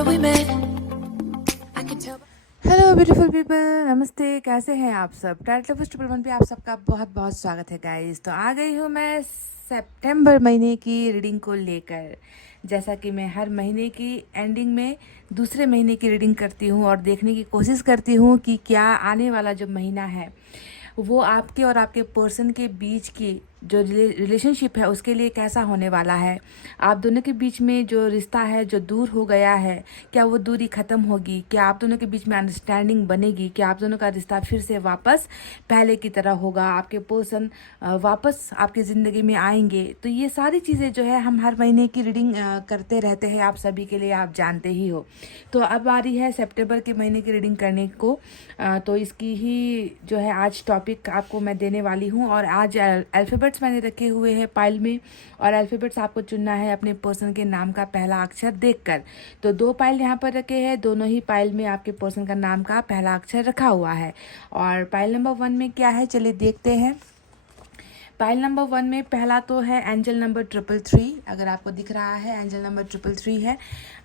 remember we met. I can tell. Hello beautiful people, नमस्ते। कैसे हैं आप सब? टाइटल फर्स्ट ट्रिपल वन पे आप सबका बहुत बहुत स्वागत है गाइस। तो आ गई हूँ मैं सितंबर महीने की रीडिंग को लेकर। जैसा कि मैं हर महीने की एंडिंग में दूसरे महीने की रीडिंग करती हूँ और देखने की कोशिश करती हूँ कि क्या आने वाला जो महीना है वो आपके और आपके पर्सन के बीच की जो रिलेशनशिप है उसके लिए कैसा होने वाला है। आप दोनों के बीच में जो रिश्ता है जो दूर हो गया है, क्या वो दूरी ख़त्म होगी? क्या आप दोनों के बीच में अंडरस्टैंडिंग बनेगी? क्या आप दोनों का रिश्ता फिर से वापस पहले की तरह होगा? आपके पर्सन वापस आपकी ज़िंदगी में आएंगे? तो ये सारी चीज़ें जो है हम हर महीने की रीडिंग करते रहते हैं, आप सभी के लिए, आप जानते ही हो। तो अब आ रही है सितंबर के महीने की रीडिंग करने को। तो इसकी ही जो है आज टॉपिक आपको मैं देने वाली हूँ। और आज अल्फ़ाबेट्स मैंने रखे हुए हैं पाइल में, और अल्फ़ाबेट्स आपको चुनना है अपने पर्सन के नाम का पहला अक्षर देखकर। तो 2 पाइल यहाँ पर रखे हैं, दोनों ही पाइल में आपके पर्सन का नाम का पहला अक्षर रखा हुआ है। और पाइल नंबर 1 में क्या है, चलिए देखते हैं। पाइल नंबर 1 में पहला तो है एंजल नंबर 333। अगर आपको दिख रहा है एंजल नंबर 333 है।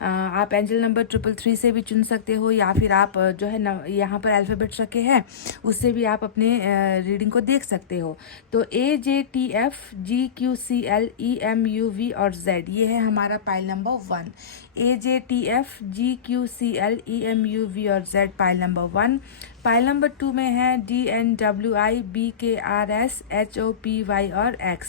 आप एंजल नंबर 333 से भी चुन सकते हो, या फिर आप जो है यहाँ पर अल्फ़ाबेट्स रखे हैं उससे भी आप अपने रीडिंग को देख सकते हो। तो AJTFGQCLEMUV और Z, ये है हमारा पाइल नंबर 1। AJTFGQCLEMUV और Z pile number 1। Pile number 2 में है DNWIBKRSHOPY और X।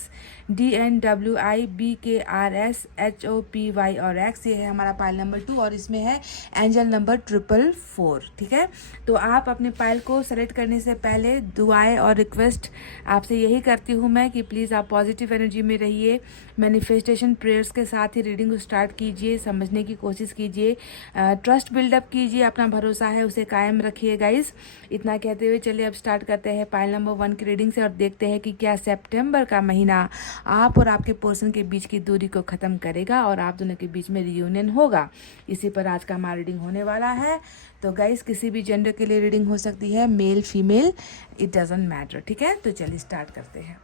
DNWIBKRSHOPY और X, ये है हमारा पाइल नंबर 2 और इसमें है एंजल नंबर 444। ठीक है, तो आप अपने पाइल को सेलेक्ट करने से पहले दुआएं और रिक्वेस्ट आपसे यही करती हूँ मैं कि प्लीज़ आप पॉजिटिव एनर्जी में रहिए। मैनिफेस्टेशन प्रेयर्स के साथ ही रीडिंग को स्टार्ट कीजिए, समझने की कोशिश कीजिए, ट्रस्ट बिल्डअप कीजिए, अपना भरोसा है उसे कायम रखिए गाइस। इतना कहते हुए चलिए अब स्टार्ट करते हैं पाइल नंबर 1 की रीडिंग से और देखते हैं कि क्या सितंबर का महीना आप और आपके पर्सन के बीच की दूरी को ख़त्म करेगा और आप दोनों के बीच में रियूनियन होगा। इसी पर आज का हमारा रीडिंग होने वाला है। तो गाइस किसी भी जेंडर के लिए रीडिंग हो सकती है, male female, it doesn't matter. ठीक है, तो चलिए स्टार्ट करते हैं।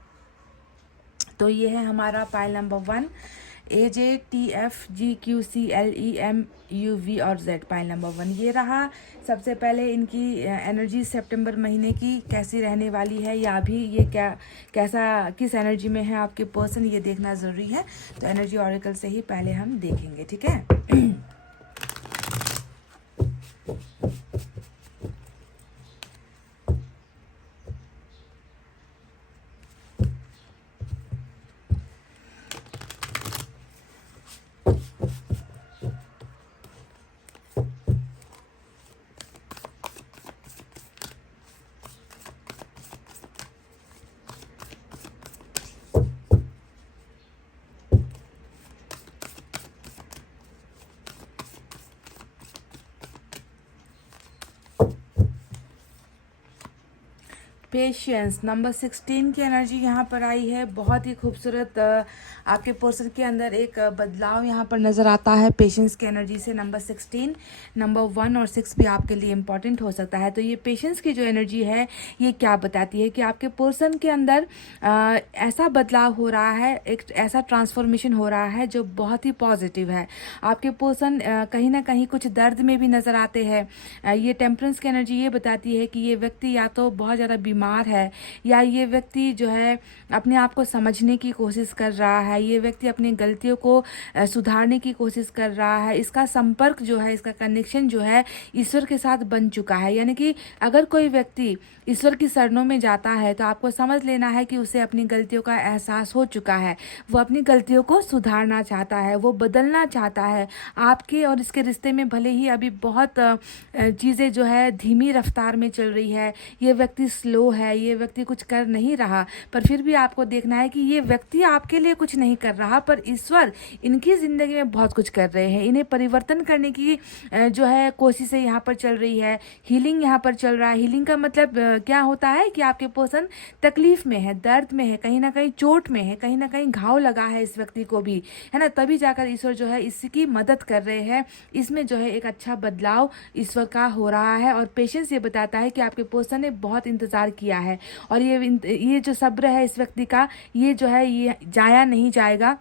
तो ये है हमारा पाइल नंबर 1, AJTFGQCLEMUV और Z पाइल नंबर 1 ये रहा। सबसे पहले इनकी एनर्जी सितंबर महीने की कैसी रहने वाली है, या अभी ये किस एनर्जी में है आपके पर्सन, ये देखना ज़रूरी है। तो एनर्जी ऑरेकल से ही पहले हम देखेंगे। ठीक है पेशेंस नंबर 16 की एनर्जी यहाँ पर आई है। बहुत ही खूबसूरत आपके पर्सन के अंदर एक बदलाव यहाँ पर नज़र आता है पेशेंस की एनर्जी से। नंबर 16, नंबर 1 और 6 भी आपके लिए इम्पॉर्टेंट हो सकता है। तो ये पेशेंस की जो एनर्जी है ये क्या बताती है कि आपके पर्सन के अंदर ऐसा बदलाव हो रहा है, एक ऐसा ट्रांसफॉर्मेशन हो रहा है जो बहुत ही पॉजिटिव है। आपके पर्सन कहीं ना कहीं कुछ दर्द में भी नज़र आते हैं। ये टेम्परेंस की एनर्जी ये बताती है कि ये व्यक्ति या तो बहुत ज़्यादा बीमार है, या ये व्यक्ति जो है अपने आप को समझने की कोशिश कर रहा है, ये व्यक्ति अपनी गलतियों को सुधारने की कोशिश कर रहा है। इसका संपर्क जो है, इसका कनेक्शन जो है ईश्वर के साथ बन चुका है। यानी कि अगर कोई व्यक्ति ईश्वर की शरणों में जाता है तो आपको समझ लेना है कि उसे अपनी गलतियों का एहसास हो चुका है। वो अपनी गलतियों को सुधारना चाहता है, वो बदलना चाहता है। आपके और इसके रिश्ते में भले ही अभी बहुत चीज़ें जो है धीमी रफ्तार में चल रही है, ये व्यक्ति स्लो है, ये व्यक्ति कुछ कर नहीं रहा, पर फिर भी आपको देखना है कि ये व्यक्ति आपके लिए कुछ नहीं कर रहा, पर ईश्वर इनकी ज़िंदगी में बहुत कुछ कर रहे हैं। इन्हें परिवर्तन करने की जो है कोशिशें यहाँ पर चल रही है। हीलिंग यहाँ पर चल रहा है। हीलिंग का मतलब क्या होता है कि आपके पर्सन तकलीफ में है, दर्द में है, कहीं ना कहीं चोट में है, कहीं ना कहीं घाव लगा है इस व्यक्ति को भी, है ना। तभी जाकर ईश्वर जो है इसकी मदद कर रहे हैं। इसमें जो है एक अच्छा बदलाव ईश्वर का हो रहा है। और पेशेंस ये बताता है कि आपके पर्सन ने बहुत इंतज़ार किया है, और ये जो सब्र है इस व्यक्ति का, ये जो है ये जाया नहीं जाएगा।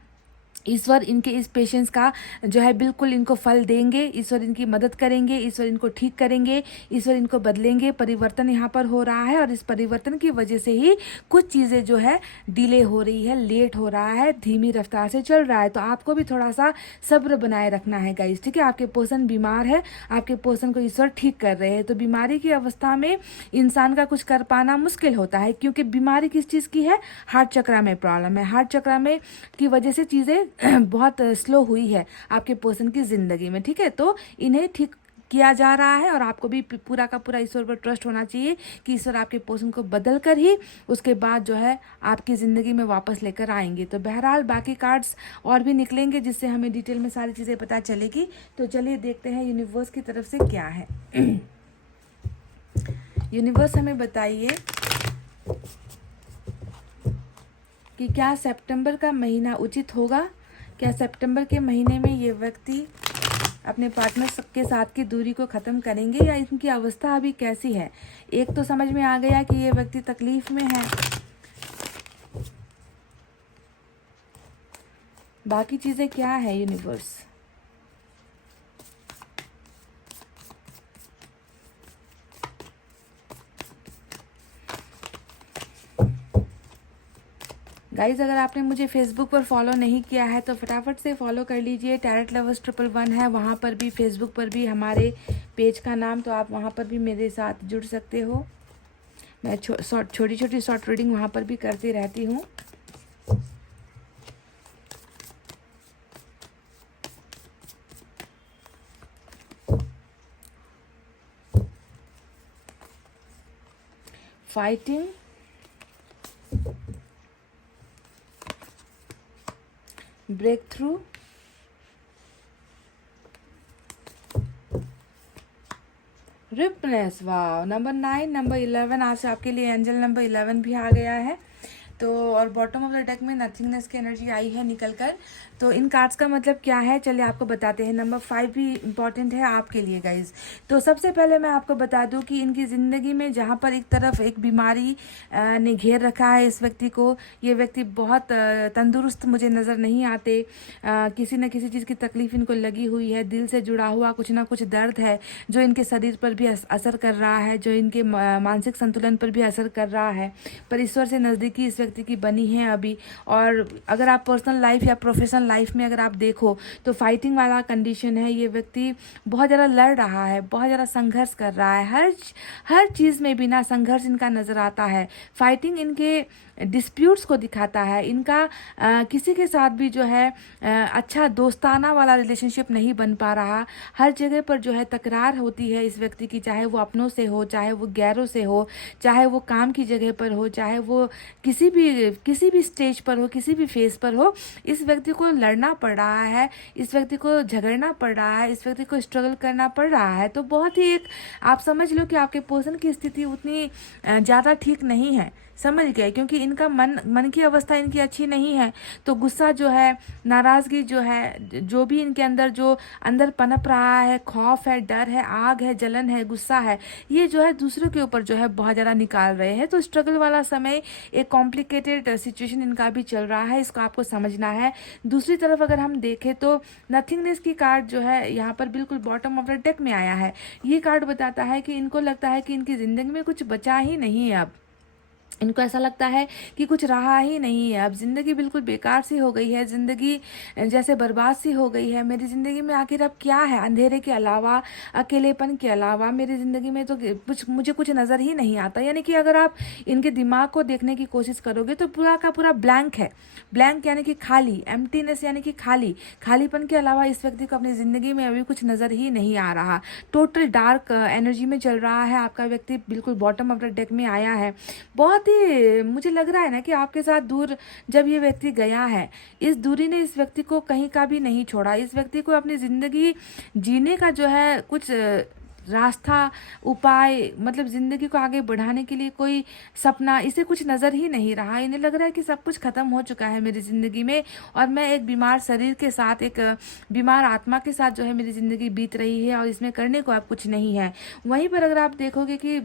ईश्वर इनके इस पेशेंस का जो है बिल्कुल इनको फल देंगे, ईश्वर इनकी मदद करेंगे, ईश्वर इनको ठीक करेंगे, ईश्वर इनको बदलेंगे। परिवर्तन यहाँ पर हो रहा है और इस परिवर्तन की वजह से ही कुछ चीज़ें जो है डिले हो रही है, लेट हो रहा है, धीमी रफ्तार से चल रहा है। तो आपको भी थोड़ा सा सब्र बनाए रखना है गाइस, ठीक है। आपके पर्सन बीमार है, आपके पर्सन को ईश्वर ठीक कर रहे हैं। तो बीमारी की अवस्था में इंसान का कुछ कर पाना मुश्किल होता है, क्योंकि बीमारी किस चीज़ की है? हार्ट चक्र में प्रॉब्लम है। हार्ट चक्र में की वजह से चीज़ें बहुत स्लो हुई है आपके पर्सन की ज़िंदगी में, ठीक है। तो इन्हें ठीक किया जा रहा है और आपको भी पूरा का पूरा ईश्वर पर ट्रस्ट होना चाहिए कि ईश्वर आपके पर्सन को बदल कर ही उसके बाद जो है आपकी ज़िंदगी में वापस लेकर आएंगे। तो बहरहाल बाकी कार्ड्स और भी निकलेंगे जिससे हमें डिटेल में सारी चीज़ें पता चलेगी। तो चलिए देखते हैं यूनिवर्स की तरफ से क्या है। यूनिवर्स हमें बताइए कि क्या सितंबर का महीना उचित होगा? क्या सितंबर के महीने में ये व्यक्ति अपने पार्टनर के साथ की दूरी को ख़त्म करेंगे या इनकी अवस्था अभी कैसी है? एक तो समझ में आ गया कि ये व्यक्ति तकलीफ में है, बाकी चीज़ें क्या है यूनिवर्स? गाइज अगर आपने मुझे फेसबुक पर फॉलो नहीं किया है तो फटाफट से फॉलो कर लीजिए। टैरेट लवर्स 111 है, वहाँ पर भी, फेसबुक पर भी हमारे पेज का नाम, तो आप वहाँ पर भी मेरे साथ जुड़ सकते हो। मैं छोटी छोटी शॉर्ट रीडिंग वहाँ पर भी करती रहती हूँ। Fighting, breakthrough, ripeness. वाह, नंबर 9, नंबर 11, आज आपके लिए एंजल नंबर 11 भी आ गया है। तो और बॉटम ऑफ द डेक में नथिंगनेस की एनर्जी आई है निकल कर। तो इन कार्ड्स का मतलब क्या है, चलिए आपको बताते हैं। नंबर 5 भी इम्पॉर्टेंट है आपके लिए गाइज। तो सबसे पहले मैं आपको बता दूं कि इनकी ज़िंदगी में जहाँ पर एक तरफ एक बीमारी ने घेर रखा है इस व्यक्ति को, ये व्यक्ति बहुत तंदुरुस्त मुझे नज़र नहीं आते। किसी न किसी चीज़ की तकलीफ इनको लगी हुई है, दिल से जुड़ा हुआ कुछ ना कुछ दर्द है जो इनके शरीर पर भी असर कर रहा है, जो इनके मानसिक संतुलन पर भी असर कर रहा है। पर ईश्वर से नज़दीकी इस व्यक्ति की बनी है अभी। और अगर आप पर्सनल लाइफ या प्रोफेशनल लाइफ में अगर आप देखो तो फाइटिंग वाला कंडीशन है। ये व्यक्ति बहुत ज़्यादा लड़ रहा है, बहुत ज़्यादा संघर्ष कर रहा है, हर चीज़ में बिना संघर्ष इनका नज़र आता है। फाइटिंग इनके डिस्प्यूट्स को दिखाता है। इनका किसी के साथ भी जो है अच्छा दोस्ताना वाला रिलेशनशिप नहीं बन पा रहा। हर जगह पर जो है तकरार होती है इस व्यक्ति की, चाहे वो अपनों से हो, चाहे वो गैरों से हो, चाहे वो काम की जगह पर हो, चाहे वो किसी भी स्टेज पर हो, किसी भी फेस पर हो। इस व्यक्ति को लड़ना पड़ रहा है, इस व्यक्ति को झगड़ना पड़ रहा है, इस व्यक्ति को स्ट्रगल करना पड़ रहा है। तो बहुत ही एक आप समझ लो कि आपके पर्सन की स्थिति उतनी ज़्यादा ठीक नहीं है, समझ गए, क्योंकि इनका मन की अवस्था इनकी अच्छी नहीं है। तो गुस्सा जो है, नाराज़गी जो है, जो भी इनके अंदर जो अंदर पनप रहा है, खौफ है, डर है, आग है, जलन है, गुस्सा है, ये जो है दूसरों के ऊपर जो है बहुत ज़्यादा निकाल रहे हैं। तो स्ट्रगल वाला समय, एक कॉम्प्लिकेटेड सिचुएशन इनका भी चल रहा है, इसको आपको समझना है। दूसरी तरफ अगर हम देखें तो नथिंगनेस की कार्ड जो है यहाँ पर बिल्कुल बॉटम ऑफ द डेक में आया है। ये कार्ड बताता है कि इनको लगता है कि इनकी ज़िंदगी में कुछ बचा ही नहीं है। अब इनको ऐसा लगता है कि कुछ रहा ही नहीं है, अब ज़िंदगी बिल्कुल बेकार सी हो गई है, ज़िंदगी जैसे बर्बाद सी हो गई है। मेरी ज़िंदगी में आखिर अब क्या है? अंधेरे के अलावा, अकेलेपन के अलावा मेरी ज़िंदगी में तो मुझे कुछ नज़र ही नहीं आता। यानी कि अगर आप इनके दिमाग को देखने की कोशिश करोगे तो पूरा का पूरा ब्लैंक है। ब्लैंक यानी कि खाली, एम्प्टीनेस यानी कि खाली, खालीपन के अलावा इस व्यक्ति को अपनी ज़िंदगी में अभी कुछ नज़र ही नहीं आ रहा। टोटल डार्क एनर्जी में चल रहा है आपका व्यक्ति, बिल्कुल बॉटम ऑफ द डेक में आया है। बहुत मुझे लग रहा है ना कि आपके साथ दूर जब ये व्यक्ति गया है, इस दूरी ने इस व्यक्ति को कहीं का भी नहीं छोड़ा। इस व्यक्ति को अपनी ज़िंदगी जीने का जो है कुछ रास्ता, उपाय, मतलब ज़िंदगी को आगे बढ़ाने के लिए कोई सपना इसे कुछ नज़र ही नहीं रहा। इन्हें लग रहा है कि सब कुछ ख़त्म हो चुका है मेरी ज़िंदगी में और मैं एक बीमार शरीर के साथ, एक बीमार आत्मा के साथ जो है मेरी ज़िंदगी बीत रही है और इसमें करने को अब कुछ नहीं है। वहीं पर अगर आप देखोगे कि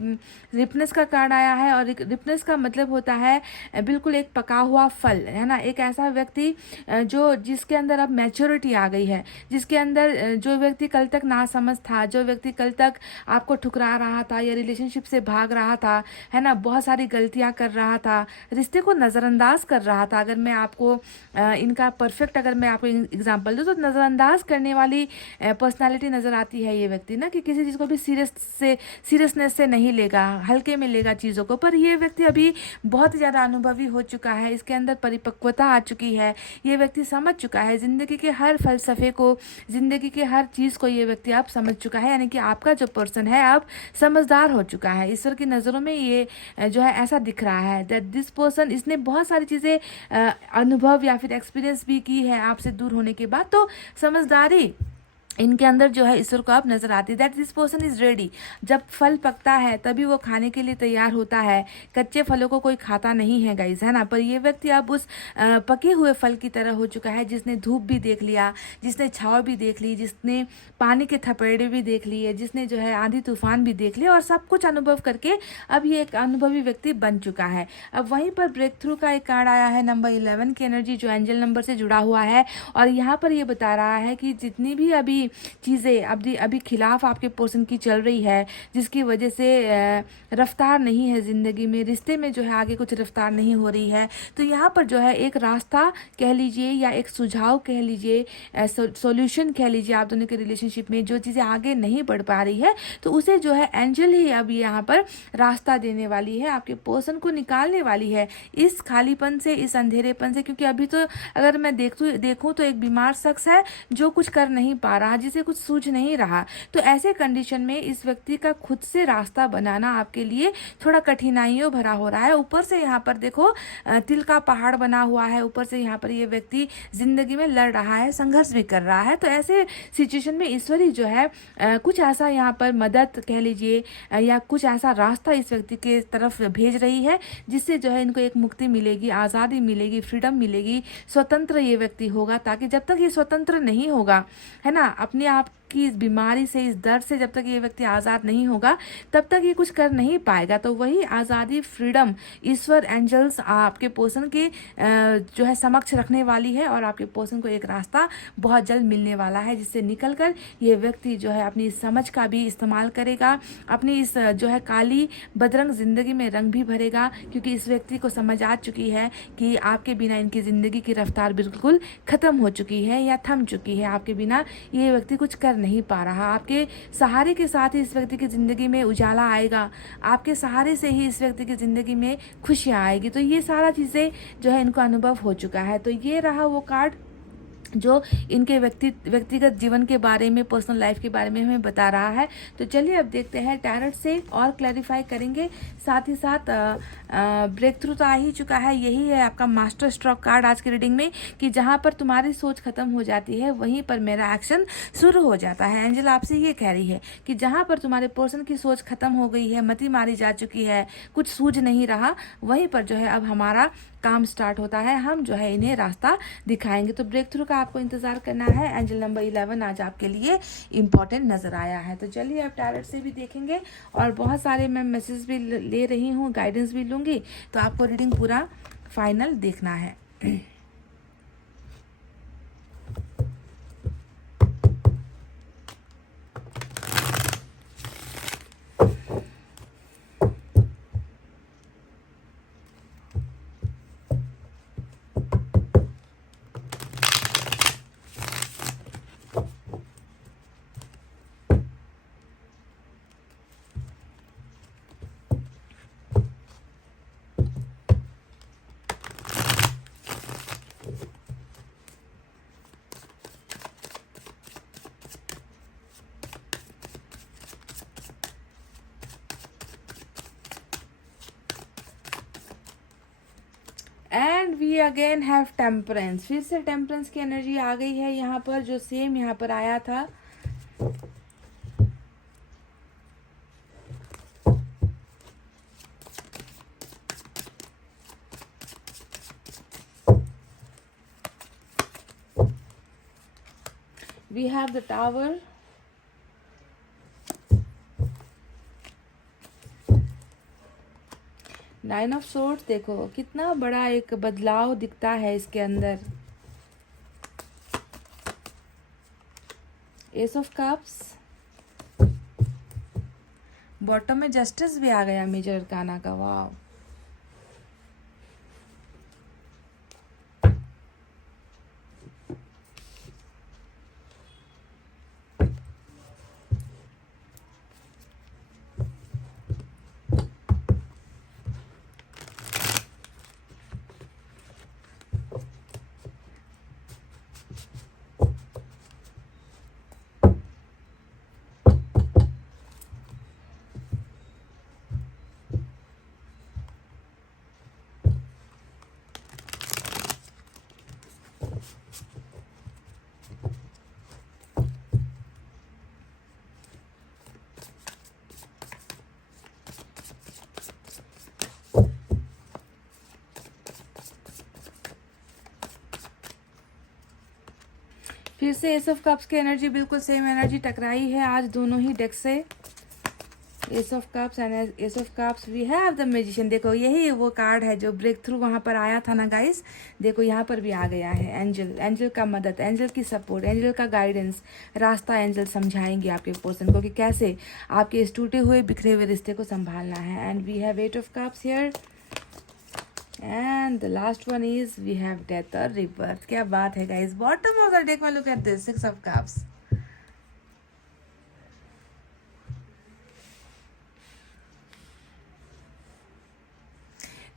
रिपनेस का कार्ड आया है और रिपनेस का मतलब होता है बिल्कुल एक पका हुआ फल, है ना। एक ऐसा व्यक्ति जो जिसके अंदर अब मैच्योरिटी आ गई है, जिसके अंदर जो व्यक्ति कल तक नासमझ था, जो व्यक्ति कल तक आपको ठुकरा रहा था या रिलेशनशिप से भाग रहा था, है ना, बहुत सारी गलतियां कर रहा था, रिश्ते को नज़रअंदाज कर रहा था। अगर मैं आपको इनका परफेक्ट अगर मैं आपको एग्जांपल दूँ तो नज़रअंदाज करने वाली पर्सनालिटी नज़र आती है ये व्यक्ति ना, कि किसी चीज़ को भी सीरियसनेस से नहीं लेगा, हल्के में लेगा चीज़ों को। पर ये व्यक्ति अभी बहुत ज़्यादा अनुभवी हो चुका है, इसके अंदर परिपक्वता आ चुकी है, ये व्यक्ति समझ चुका है ज़िंदगी के हर फलसफे को, ज़िंदगी के हर चीज़ को ये व्यक्ति अब समझ चुका है। यानी कि आपका जो पर्सन है अब समझदार हो चुका है। ईश्वर की नज़रों में ये जो है ऐसा दिख रहा है दैट दिस पर्सन, इसने बहुत सारी चीज़ें अनुभव या फिर एक्सपीरियंस भी की है आपसे दूर होने के बाद, तो समझदारी इनके अंदर जो है ईश्वर को अब नजर आती है। That this person is ready. जब फल पकता है तभी वो खाने के लिए तैयार होता है, कच्चे फलों को कोई खाता नहीं है गाइज, है ना। पर ये व्यक्ति अब उस पके हुए फल की तरह हो चुका है, जिसने धूप भी देख लिया, जिसने छाव भी देख ली, जिसने पानी के थपेड़े भी देख लिए, जिसने जो है आंधी तूफान भी देख लिया और सब कुछ अनुभव करके अब ये एक अनुभवी व्यक्ति बन चुका है। अब वहीं पर ब्रेक थ्रू का एक कार्ड आया है नंबर 11 की एनर्जी, जो एंजल नंबर से जुड़ा हुआ है और यहाँ पर ये बता रहा है कि जितनी भी अभी चीज़ें अभी खिलाफ आपके पर्सन की चल रही है, जिसकी वजह से रफ्तार नहीं है ज़िंदगी में, रिश्ते में जो है आगे कुछ रफ्तार नहीं हो रही है, तो यहाँ पर जो है एक रास्ता कह लीजिए या एक सुझाव कह लीजिए, सॉल्यूशन कह लीजिए, आप दोनों के रिलेशनशिप में जो चीज़ें आगे नहीं बढ़ पा रही है तो उसे जो है एंजल ही अब यहाँ पर रास्ता देने वाली है, आपके पर्सन को निकालने वाली है इस खालीपन से, इस अंधेरेपन से। क्योंकि अभी तो अगर मैं देखूँ तो एक बीमार शख्स है जो कुछ कर नहीं पा रहा, जिसे कुछ सूझ नहीं रहा। तो ऐसे कंडीशन में इस व्यक्ति का खुद से रास्ता बनाना आपके लिए थोड़ा कठिनाइयों भरा हो रहा है। ऊपर से यहाँ पर देखो तिल का पहाड़ बना हुआ है, ऊपर से यहाँ पर ये व्यक्ति जिंदगी में लड़ रहा है, संघर्ष भी कर रहा है। तो ऐसे सिचुएशन में ईश्वर ही जो है कुछ ऐसा यहाँ पर मदद कह लीजिए या कुछ ऐसा रास्ता इस व्यक्ति के तरफ भेज रही है, जिससे जो है इनको एक मुक्ति मिलेगी, आज़ादी मिलेगी, फ्रीडम मिलेगी, स्वतंत्र ये व्यक्ति होगा। ताकि जब तक ये स्वतंत्र नहीं होगा, है ना, अपने आप की इस बीमारी से, इस दर्द से जब तक ये व्यक्ति आज़ाद नहीं होगा तब तक ये कुछ कर नहीं पाएगा। तो वही आज़ादी, फ्रीडम ईश्वर, एंजल्स आपके पर्सन के जो है समक्ष रखने वाली है और आपके पर्सन को एक रास्ता बहुत जल्द मिलने वाला है, जिससे निकलकर ये व्यक्ति जो है अपनी समझ का भी इस्तेमाल करेगा, अपनी इस जो है काली बदरंग ज़िंदगी में रंग भी भरेगा। क्योंकि इस व्यक्ति को समझ आ चुकी है कि आपके बिना इनकी ज़िंदगी की रफ्तार बिल्कुल ख़त्म हो चुकी है या थम चुकी है। आपके बिना ये व्यक्ति कुछ कर नहीं पा रहा। आपके सहारे के साथ ही इस व्यक्ति की ज़िंदगी में उजाला आएगा, आपके सहारे से ही इस व्यक्ति की ज़िंदगी में खुशियाँ आएगी। तो ये सारा चीज़ें जो है इनको अनुभव हो चुका है। तो ये रहा वो कार्ड जो इनके व्यक्तिगत जीवन के बारे में, पर्सनल लाइफ के बारे में हमें बता रहा है। तो चलिए अब देखते हैं टैरोट से और क्लैरिफाई करेंगे। साथ ही साथ ब्रेक थ्रू तो आ ही चुका है, यही है आपका मास्टर स्ट्रोक कार्ड आज की रीडिंग में, कि जहां पर तुम्हारी सोच खत्म हो जाती है वहीं पर मेरा एक्शन शुरू हो जाता है। एंजल आपसे ये कह रही है कि जहां पर तुम्हारे पर्सन की सोच खत्म हो गई है, मति मारी जा चुकी है, कुछ सूझ नहीं रहा, वहीं पर जो है अब हमारा काम स्टार्ट होता है, हम जो है इन्हें रास्ता दिखाएंगे। तो ब्रेक थ्रू का आपको इंतजार करना है। एंजल नंबर 11 आज आपके लिए इम्पॉर्टेंट नजर आया है। तो चलिए अब टैरोट से भी देखेंगे और बहुत सारे मैं मैसेज भी ले रही हूँ, गाइडेंस भी लूँगी, तो आपको रीडिंग पूरा फाइनल देखना है। And we again have temperance. फिर से टेम्परेंस की एनर्जी आ गई है यहाँ पर, जो सेम यहाँ पर आया था। We have the tower, nine of swords. देखो कितना बड़ा एक बदलाव दिखता है इसके अंदर। एस ऑफ कप्स, बॉटम में जस्टिस भी आ गया मेजर अरकाना का। वाह, फिर से एस ऑफ कप्स की एनर्जी, बिल्कुल सेम एनर्जी टकराई है आज दोनों ही डेक से। Ace of cups and ace of cups, we have the magician. देखो यही वो कार्ड है जो ब्रेक थ्रू वहाँ पर आया था ना गाइस। देखो यहाँ पर भी आ गया है एंजल, एंजल का मदद, एंजल की सपोर्ट, एंजल का गाइडेंस, रास्ता एंजल समझाएंगे आपके पर्सन को कि कैसे आपके इस टूटे हुए बिखरे हुए रिश्ते को संभालना है। And we have eight of cups here and the last one is we have death और रिबर्थ। क्या बात है guys. Bottom of the deck में look at this, six of cups.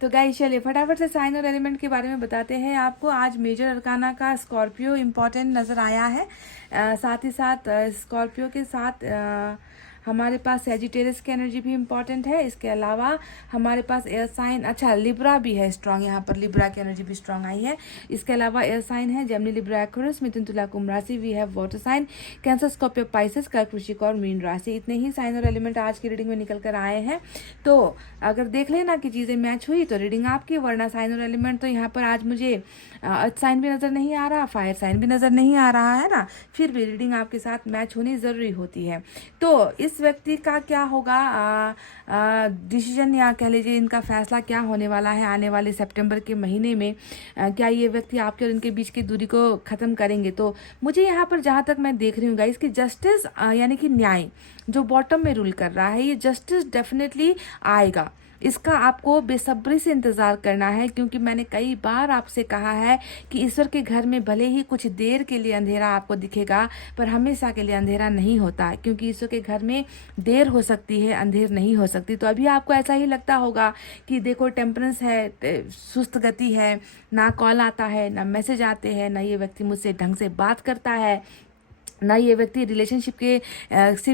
तो गाइस चलिए फटाफट से साइन और एलिमेंट के बारे में बताते हैं आपको। आज मेजर अरकाना का स्कॉर्पियो इम्पॉर्टेंट नज़र आया है। साथ ही साथ स्कॉर्पियो के साथ हमारे पास सेजिटेरियस की एनर्जी भी इम्पॉर्टेंट है। इसके अलावा हमारे पास एयर साइन, अच्छा लिब्रा भी है स्ट्रांग, यहाँ पर लिब्रा की एनर्जी भी स्ट्रांग आई है। इसके अलावा एयर साइन है Gemini, Libra, Aquarius, Mithun, Tula, Kumbh राशि। We have water sign Cancer, Scorpio, Pisces, Kark, Vrishchik और मीन राशि। इतने ही साइन और एलिमेंट आज की रीडिंग में निकल कर आए हैं। तो अगर देख लेना कि चीज़ें मैच हुई तो रीडिंग आपकी, वरना साइन और एलिमेंट तो यहाँ पर आज मुझे अर्थ साइन भी नज़र नहीं आ रहा, फायर साइन भी नज़र नहीं आ रहा है ना, फिर भी रीडिंग आपके साथ मैच होनी ज़रूरी होती है। तो इस व्यक्ति का क्या होगा डिसीजन, या कह लीजिए इनका फैसला क्या होने वाला है आने वाले सितंबर के महीने में। क्या ये व्यक्ति आपके और इनके बीच की दूरी को ख़त्म करेंगे? तो मुझे यहाँ पर जहाँ तक मैं देख रही हूँ गाइस कि जस्टिस यानी कि न्याय जो बॉटम में रूल कर रहा है, ये जस्टिस डेफिनेटली आएगा। इसका आपको बेसब्री से इंतज़ार करना है, क्योंकि मैंने कई बार आपसे कहा है कि ईश्वर के घर में भले ही कुछ देर के लिए अंधेरा आपको दिखेगा, पर हमेशा के लिए अंधेरा नहीं होता, क्योंकि ईश्वर के घर में देर हो सकती है, अंधेर नहीं हो सकती। तो अभी आपको ऐसा ही लगता होगा कि देखो टेम्परेंस है, सुस्त गति है, ना कॉल आता है, ना मैसेज आते हैं, ना ये व्यक्ति मुझसे ढंग से बात करता है, ना ये व्यक्ति रिलेशनशिप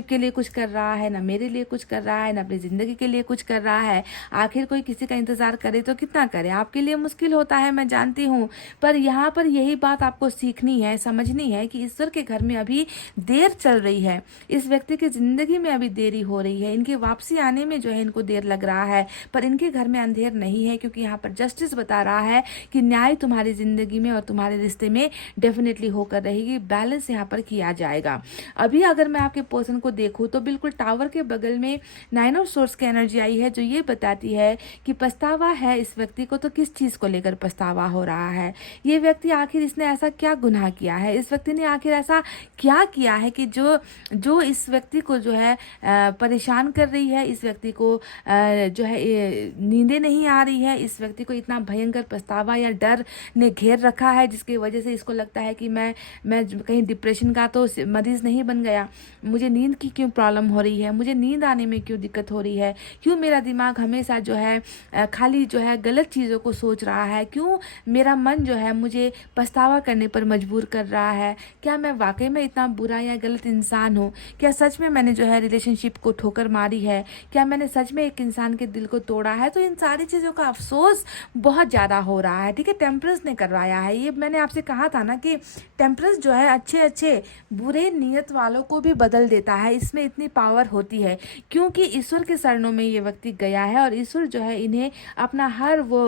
के लिए कुछ कर रहा है, ना मेरे लिए कुछ कर रहा है, ना अपनी ज़िंदगी के लिए कुछ कर रहा है। आखिर कोई किसी का इंतज़ार करे तो कितना करे, आपके लिए मुश्किल होता है, मैं जानती हूँ, पर यहाँ पर यही बात आपको सीखनी है, समझनी है कि ईश्वर के घर में अभी देर चल रही है, इस व्यक्ति की ज़िंदगी में अभी देरी हो रही है, इनके वापसी आने में जो है इनको देर लग रहा है, पर इनके घर में अंधेर नहीं है, क्योंकि यहाँ पर जस्टिस बता रहा है कि न्याय तुम्हारी ज़िंदगी में और तुम्हारे रिश्ते में डेफिनेटली होकर रहेगी। बैलेंस यहाँ पर किया जाएगा। अभी अगर मैं आपके पर्सन को देखूं तो बिल्कुल टावर के बगल में नाइन ऑफ सोर्स की एनर्जी आई है, जो ये बताती है कि पछतावा है इस व्यक्ति को। तो किस चीज़ को लेकर पछतावा हो रहा है? ये व्यक्ति आखिर इसने ऐसा क्या गुनाह किया है, इस व्यक्ति ने आखिर ऐसा क्या किया है कि जो इस व्यक्ति को जो है परेशान कर रही है, इस व्यक्ति को जो है नींदें नहीं आ रही है, इस व्यक्ति को इतना भयंकर पछतावा या डर ने घेर रखा है, जिसकी वजह से इसको लगता है कि मैं कहीं डिप्रेशन का तो मरीज नहीं बन गया, मुझे नींद की क्यों प्रॉब्लम हो रही है, मुझे नींद आने में क्यों दिक्कत हो रही है, क्यों मेरा दिमाग हमेशा जो है खाली जो है गलत चीज़ों को सोच रहा है, क्यों मेरा मन जो है मुझे पछतावा करने पर मजबूर कर रहा है, क्या मैं वाकई में इतना बुरा या गलत इंसान हूँ, क्या सच में मैंने जो है रिलेशनशिप को ठोकर मारी है, क्या मैंने सच में एक इंसान के दिल को तोड़ा है। तो इन सारी चीज़ों का अफसोस बहुत ज़्यादा हो रहा है। ठीक है, टेम्परेंस ने करवाया है ये। मैंने आपसे कहा था ना कि टेम्परेंस जो है अच्छे बुरे नियत वालों को भी बदल देता है, इसमें इतनी पावर होती है, क्योंकि ईश्वर के शरणों में ये व्यक्ति गया है और ईश्वर जो है इन्हें अपना हर वो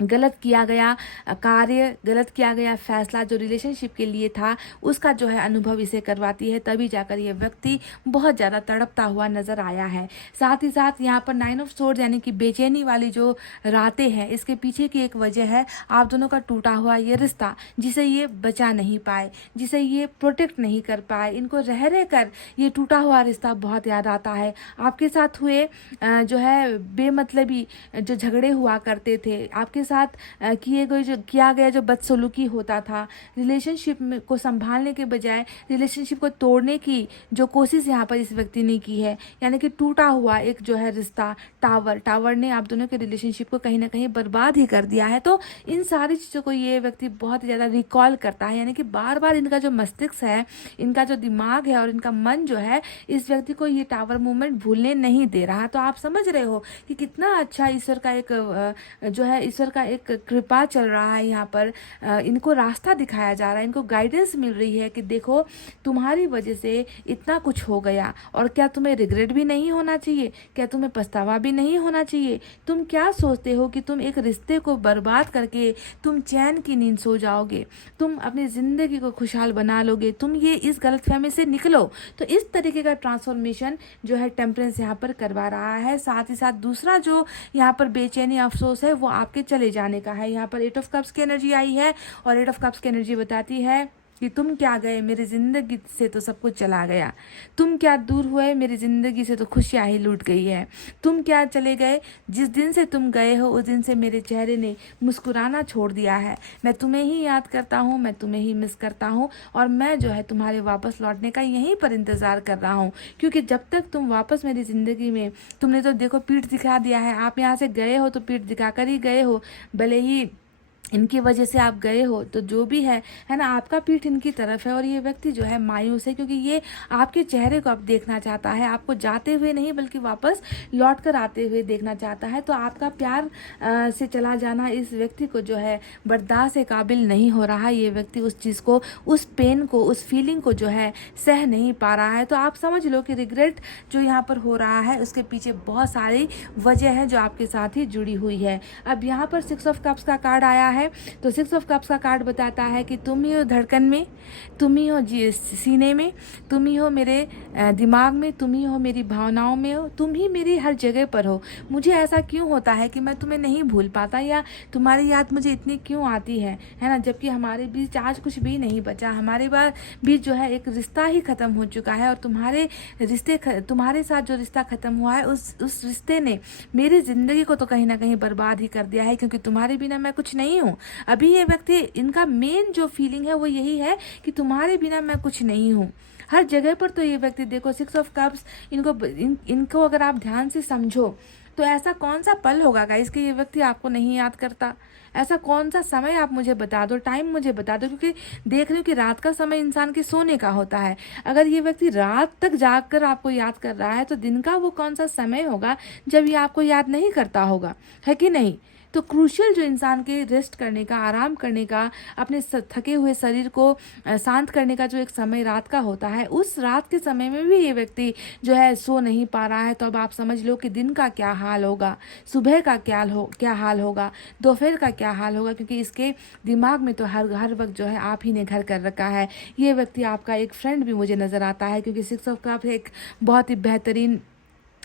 गलत किया गया कार्य, गलत किया गया फैसला जो रिलेशनशिप के लिए था, उसका जो है अनुभव इसे करवाती है। तभी जाकर ये व्यक्ति बहुत ज़्यादा तड़पता हुआ नजर आया है। साथ ही साथ यहाँ पर 9 ऑफ सोर्ड्स यानी कि बेचैनी वाली जो रातें हैं, इसके पीछे की एक वजह है आप दोनों का टूटा हुआ ये रिश्ता, जिसे ये बचा नहीं पाए, जिसे ये प्रोटेक्ट नहीं कर पाए। इनको रह रह कर ये टूटा हुआ रिश्ता बहुत याद आता है। आपके साथ हुए जो है बेमतलबी जो झगड़े हुआ करते थे, आपके साथ किया गया जो बदसलूकी होता था, रिलेशनशिप को संभालने के बजाय रिलेशनशिप को तोड़ने की जो कोशिश यहाँ पर इस व्यक्ति ने की है, यानी कि टूटा हुआ एक जो है रिश्ता, टावर ने आप दोनों के रिलेशनशिप को कहीं ना कहीं बर्बाद ही कर दिया है। तो इन सारी चीज़ों को ये व्यक्ति बहुत ज़्यादा रिकॉल करता है, यानी कि बार बार इनका जो मस्तिष्क है, इनका जो दिमाग है और इनका मन जो है, इस व्यक्ति को ये टावर मूवमेंट भूलने नहीं दे रहा। तो आप समझ रहे हो कि कितना अच्छा ईश्वर का एक जो है ईश्वर का एक कृपा चल रहा है यहाँ पर। इनको रास्ता दिखाया जा रहा है, इनको गाइडेंस मिल रही है कि देखो तुम्हारी वजह से इतना कुछ हो गया, और क्या तुम्हें रिग्रेट भी नहीं होना चाहिए, क्या तुम्हें पछतावा भी नहीं होना चाहिए। तुम क्या सोचते हो कि तुम एक रिश्ते को बर्बाद करके तुम चैन की नींद सो जाओगे, तुम अपनी ज़िंदगी को खुशहाल बना लोगे, तुम ये इस गलतफहमी से निकलो। तो इस तरीके का ट्रांसफॉर्मेशन जो है टेम्परेंस यहाँ पर करवा रहा है। साथ ही साथ दूसरा जो यहाँ पर बेचैनी अफसोस है वो आपके चले जाने का है। यहाँ पर 8 ऑफ कप्स की एनर्जी आई है, और 8 ऑफ कप्स की एनर्जी बताती है कि तुम क्या गए, मेरी ज़िंदगी से तो सब कुछ चला गया। तुम क्या दूर हुए, मेरी ज़िंदगी से तो खुशियाँ ही लूट गई है। तुम क्या चले गए, जिस दिन से तुम गए हो उस दिन से मेरे चेहरे ने मुस्कुराना छोड़ दिया है। मैं तुम्हें ही याद करता हूँ, मैं तुम्हें ही मिस करता हूँ, और मैं जो है तुम्हारे वापस लौटने का यहीं पर इंतज़ार कर रहा हूँ। क्योंकि जब तक तुम वापस मेरी ज़िंदगी में, तुमने तो देखो पीठ दिखा दिया है, आप यहाँ से गए हो तो पीठ दिखा कर ही गए हो, भले ही इनकी वजह से आप गए हो, तो जो भी है ना, आपका पीठ इनकी तरफ है। और ये व्यक्ति जो है मायूस है, क्योंकि ये आपके चेहरे को अब देखना चाहता है, आपको जाते हुए नहीं बल्कि वापस लौट कर आते हुए देखना चाहता है। तो आपका प्यार से चला जाना इस व्यक्ति को जो है बर्दाश्त के काबिल नहीं हो रहा। ये व्यक्ति उस चीज़ को, उस पेन को, उस फीलिंग को जो है सह नहीं पा रहा है। तो आप समझ लो कि रिग्रेट जो यहाँ पर हो रहा है उसके पीछे बहुत सारी वजह है जो आपके साथ ही जुड़ी हुई है। अब यहाँ पर 6 ऑफ कप्स का कार्ड आया है, तो 6 ऑफ कप्स का कार्ड बताता है कि तुम ही हो धड़कन में, तुम ही हो सीने में, तुम ही हो मेरे दिमाग में, तुम ही हो मेरी भावनाओं में, हो तुम ही मेरी हर जगह पर हो। मुझे ऐसा क्यों होता है कि मैं तुम्हें नहीं भूल पाता, या तुम्हारी याद मुझे इतनी क्यों आती है ना, जबकि हमारे बीच आज कुछ भी नहीं बचा। हमारे बीच जो है एक रिश्ता ही खत्म हो चुका है, और तुम्हारे साथ जो रिश्ता खत्म हुआ है उस रिश्ते ने मेरी ज़िंदगी को तो कहीं ना कहीं बर्बाद ही कर दिया है, क्योंकि तुम्हारे बिना मैं कुछ नहीं हूँ। अभी ये व्यक्ति, इनका मेन जो फीलिंग है वो यही है कि तुम्हारे बिना मैं कुछ नहीं हूँ हर जगह पर। तो ये व्यक्ति देखो 6 ऑफ कप्स, इनको अगर आप ध्यान से समझो तो ऐसा कौन सा पल होगा गाइस कि ये व्यक्ति आपको नहीं याद करता। ऐसा कौन सा समय आप मुझे बता दो, टाइम मुझे बता दो, क्योंकि देख रही हूँ कि रात का समय इंसान के सोने का होता है। अगर ये व्यक्ति रात तक जाग कर आपको याद कर रहा है तो दिन का वो कौन सा समय होगा जब ये आपको याद नहीं करता होगा, है कि नहीं। तो क्रूशियल जो इंसान के रेस्ट करने का, आराम करने का, अपने थके हुए शरीर को शांत करने का जो एक समय रात का होता है, उस रात के समय में भी ये व्यक्ति जो है सो नहीं पा रहा है। तो अब आप समझ लो कि दिन का क्या हाल होगा, सुबह का क्या हाल होगा, दोपहर का क्या हाल होगा, क्योंकि इसके दिमाग में तो हर वक्त जो है आप ही ने घर कर रखा है। ये व्यक्ति आपका एक फ्रेंड भी मुझे नज़र आता है, क्योंकि 6 ऑफ कप्स एक बहुत ही बेहतरीन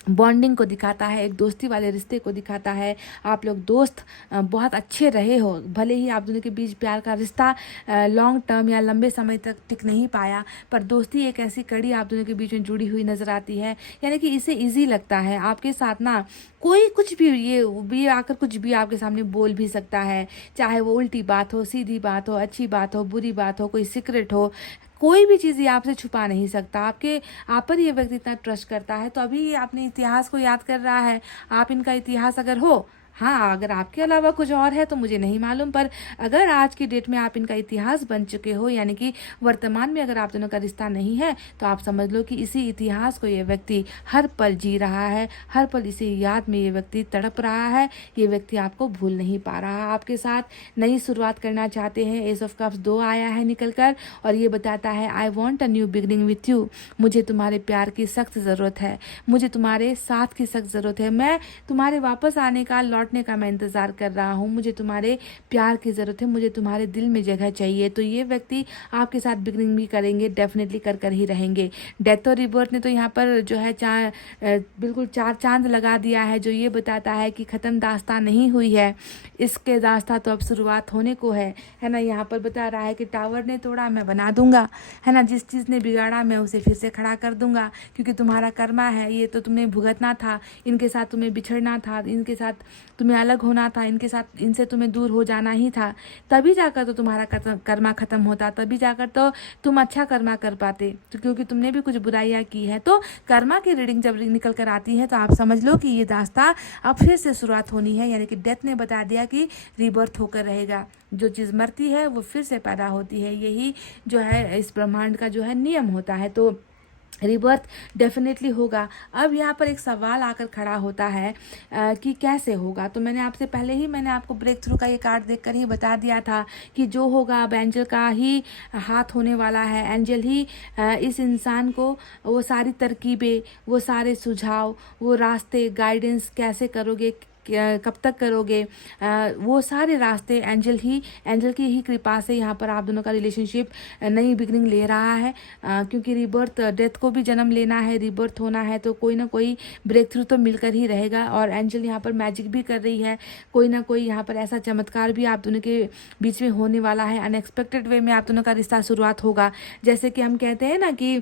बॉन्डिंग को दिखाता है, एक दोस्ती वाले रिश्ते को दिखाता है। आप लोग दोस्त बहुत अच्छे रहे हो, भले ही आप दोनों के बीच प्यार का रिश्ता लॉन्ग टर्म या लंबे समय तक टिक नहीं पाया, पर दोस्ती एक ऐसी कड़ी आप दोनों के बीच में जुड़ी हुई नज़र आती है। यानी कि इसे इजी लगता है आपके साथ ना, कोई कुछ भी ये आकर कुछ भी आपके सामने बोल भी सकता है, चाहे वो उल्टी बात हो, सीधी बात हो, अच्छी बात हो, बुरी बात हो, कोई सीक्रेट हो, कोई भी चीज़ ये आपसे छुपा नहीं सकता। आप पर ये व्यक्ति इतना ट्रस्ट करता है। तो अभी ये अपने इतिहास को याद कर रहा है। आप इनका इतिहास अगर हो, हाँ, अगर आपके अलावा कुछ और है तो मुझे नहीं मालूम, पर अगर आज की डेट में आप इनका इतिहास बन चुके हो, यानी कि वर्तमान में अगर आप दोनों का रिश्ता नहीं है, तो आप समझ लो कि इसी इतिहास को ये व्यक्ति हर पल जी रहा है, हर पल इसी याद में ये व्यक्ति तड़प रहा है। ये व्यक्ति आपको भूल नहीं पा रहा, आपके साथ नई शुरुआत करना चाहते हैं। एस ऑफ कप्स 2 आया है निकल कर, और ये बताता है I want a new beginning with you. मुझे तुम्हारे प्यार की सख्त ज़रूरत है, मुझे तुम्हारे साथ की सख्त ज़रूरत है। मैं तुम्हारे वापस आने का, लौटने का मैं इंतज़ार कर रहा हूँ, मुझे तुम्हारे प्यार की ज़रूरत है, मुझे तुम्हारे दिल में जगह चाहिए। तो ये व्यक्ति आपके साथ बिगनिंग भी करेंगे, डेफिनेटली कर ही रहेंगे। डेथ और रिबर्थ ने तो यहाँ पर जो है बिल्कुल 4 चांद लगा दिया है, जो ये बताता है कि ख़त्म दास्तां नहीं हुई है, इसके दास्तां तो अब शुरुआत होने को है ना। यहाँ पर बता रहा है कि टावर ने तोड़ा मैं बना दूंगा, है ना, जिस चीज़ ने बिगाड़ा मैं उसे फिर से खड़ा कर दूंगा, क्योंकि तुम्हारा कर्मा है, ये तो तुम्हें भुगतना था, इनके साथ तुम्हें बिछड़ना था, इनके साथ तुम्हें अलग होना था, इनके साथ इनसे तुम्हें दूर हो जाना ही था, तभी जाकर तो तुम्हारा कर्मा ख़त्म होता, तभी जाकर तो तुम अच्छा कर्मा कर पाते, तो क्योंकि तुमने भी कुछ बुराइयाँ की है। तो कर्मा की रीडिंग जब निकल कर आती है तो आप समझ लो कि ये दास्तां अब फिर से शुरुआत होनी है, यानी कि डेथ ने बता दिया कि रीबर्थ होकर रहेगा, जो चीज़ मरती है वो फिर से पैदा होती है, यही जो है इस ब्रह्मांड का जो है नियम होता है। तो रिबर्थ डेफिनेटली होगा। अब यहाँ पर एक सवाल आकर खड़ा होता है कि कैसे होगा। तो मैंने आपसे पहले ही मैंने आपको ब्रेक थ्रू का ये कार्ड देखकर ही बता दिया था कि जो होगा अब एंजल का ही हाथ होने वाला है। एंजल ही इस इंसान को वो सारी तरकीबें, वो सारे सुझाव, वो रास्ते, गाइडेंस कैसे करोगे, कब तक करोगे, वो सारे रास्ते एंजल की ही कृपा से यहाँ पर आप दोनों का रिलेशनशिप नई बिगनिंग ले रहा है, क्योंकि रिबर्थ, डेथ को भी जन्म लेना है, रिबर्थ होना है, तो कोई ना कोई ब्रेक थ्रू तो मिलकर ही रहेगा। और एंजल यहाँ पर मैजिक भी कर रही है, कोई ना कोई यहाँ पर ऐसा चमत्कार भी आप दोनों के बीच में होने वाला है, अनएक्सपेक्टेड वे में आप दोनों का रिश्ता शुरुआत होगा। जैसे कि हम कहते हैं ना कि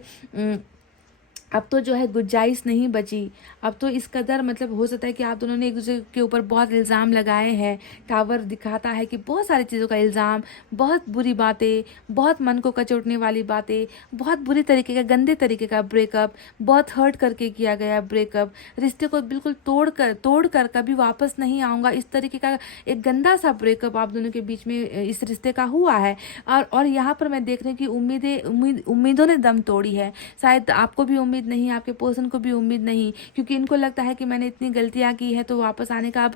अब तो जो है गुंजाइश नहीं बची, अब तो इस कदर मतलब हो सकता है कि आप दोनों ने एक दूसरे के ऊपर बहुत इल्ज़ाम लगाए हैं। टावर दिखाता है कि बहुत सारी चीज़ों का इल्ज़ाम, बहुत बुरी बातें, बहुत मन को कचोटने वाली बातें, बहुत बुरी तरीके का, गंदे तरीके का ब्रेकअप, बहुत हर्ट करके किया गया ब्रेकअप, रिश्ते को बिल्कुल तोड़ कर कभी वापस नहीं आऊँगा, इस तरीके का एक गंदा सा ब्रेकअप आप दोनों के बीच में इस रिश्ते का हुआ है। और यहाँ पर मैं देख रही हूँ कि उम्मीदों ने दम तोड़ी है। शायद आपको भी उम्मीद नहीं, आपके पर्सन को भी उम्मीद नहीं, क्योंकि इनको लगता है कि मैंने इतनी गलतियां की है तो वापस आने का अब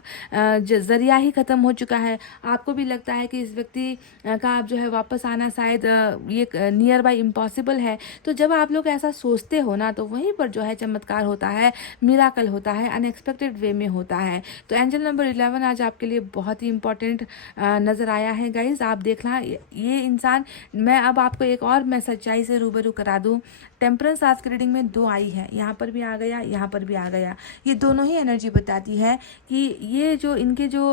जरिया ही खत्म हो चुका है। आपको भी लगता है कि इस व्यक्ति का अब जो है वापस आना शायद ये नियर बाय इम्पॉसिबल है। तो जब आप लोग ऐसा सोचते हो ना, तो वहीं पर जो है चमत्कार होता है, मिराकल होता है, अनएक्सपेक्टेड वे में होता है। तो एंजल नंबर 11 आज आपके लिए बहुत ही इंपॉर्टेंट नज़र आया है गाइज। आप देखना ये इंसान, मैं अब आपको एक और मैं सच्चाई से रूबरू करा दूं। टेम्परेंस आज की रीडिंग में 2 आई है, यहाँ पर भी आ गया, यहाँ पर भी आ गया। ये दोनों ही एनर्जी बताती है कि ये जो इनके जो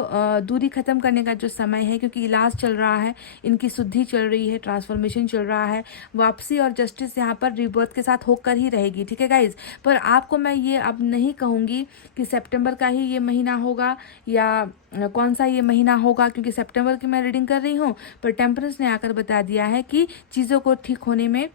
दूरी ख़त्म करने का जो समय है, क्योंकि इलाज चल रहा है, इनकी शुद्धि चल रही है, ट्रांसफॉर्मेशन चल रहा है, वापसी और जस्टिस यहाँ पर रिबर्थ के साथ होकर ही रहेगी। ठीक है गाइज, पर आपको मैं ये अब नहीं कहूँगी कि सितंबर का ही ये महीना होगा या कौन सा ये महीना होगा, क्योंकि सितंबर की मैं रीडिंग कर रही हूँ, पर टेम्परेंस ने आकर बता दिया है कि चीज़ों को ठीक होने में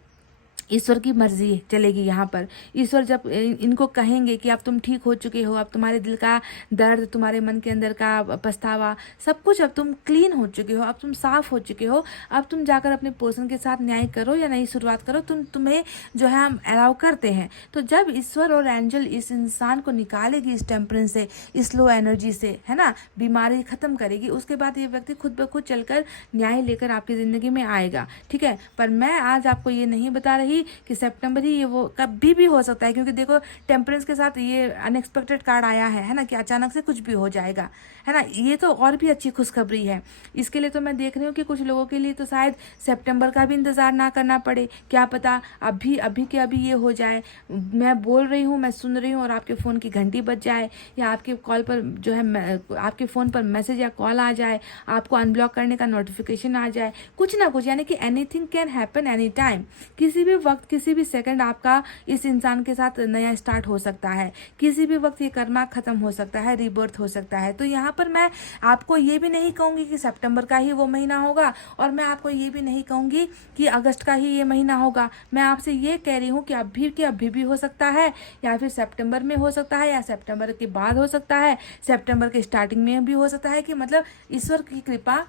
ईश्वर की मर्जी चलेगी। यहाँ पर ईश्वर जब इनको कहेंगे कि अब तुम ठीक हो चुके हो, अब तुम्हारे दिल का दर्द, तुम्हारे मन के अंदर का पछतावा, सब कुछ अब तुम क्लीन हो चुके हो, अब तुम साफ हो चुके हो, अब तुम जाकर अपने पर्सन के साथ न्याय करो या नई शुरुआत करो, तुम्हें जो है हम अलाउ करते हैं। तो जब ईश्वर और एंजल इस इंसान को निकालेगी इस टेम्परेंस से, इस लो एनर्जी से, है ना, बीमारी खत्म करेगी, उसके बाद ये व्यक्ति खुद ब खुद चलकर न्याय लेकर आपकी ज़िंदगी में आएगा। ठीक है, पर मैं आज आपको ये नहीं बता रही कि सितंबर ही, ये वो कभी भी हो सकता है, क्योंकि देखो टेम्परेंस के साथ ये अनएक्सपेक्टेड कार्ड आया है ना, कि अचानक से कुछ भी हो जाएगा, है ना। ये तो और भी अच्छी खुशखबरी है। इसके लिए तो मैं देख रही हूँ कि कुछ लोगों के लिए तो शायद सितंबर का भी इंतज़ार ना करना पड़े, क्या पता अभी के अभी ये हो जाए। मैं बोल रही हूँ, मैं सुन रही हूँ और आपके फ़ोन की घंटी बज जाए, या आपके कॉल पर जो है आपके फ़ोन पर मैसेज या कॉल आ जाए, आपको अनब्लॉक करने का नोटिफिकेशन आ जाए, कुछ ना कुछ, यानी कि anything can happen any time. किसी भी वक्त, किसी भी सेकंड आपका इस इंसान के साथ नया स्टार्ट हो सकता है, किसी भी वक्त ये कर्मा खत्म हो सकता है, रीबर्थ हो सकता है। तो यहाँ पर मैं आपको ये भी नहीं कहूँगी कि सितंबर का ही वो महीना होगा, और मैं आपको ये भी नहीं कहूँगी कि अगस्त का ही ये महीना होगा। मैं आपसे ये कह रही हूँ कि अभी भी हो सकता है, या फिर सितंबर में हो सकता है, या सितंबर के बाद हो सकता है, सितंबर के स्टार्टिंग में भी हो सकता है, कि मतलब ईश्वर की कृपा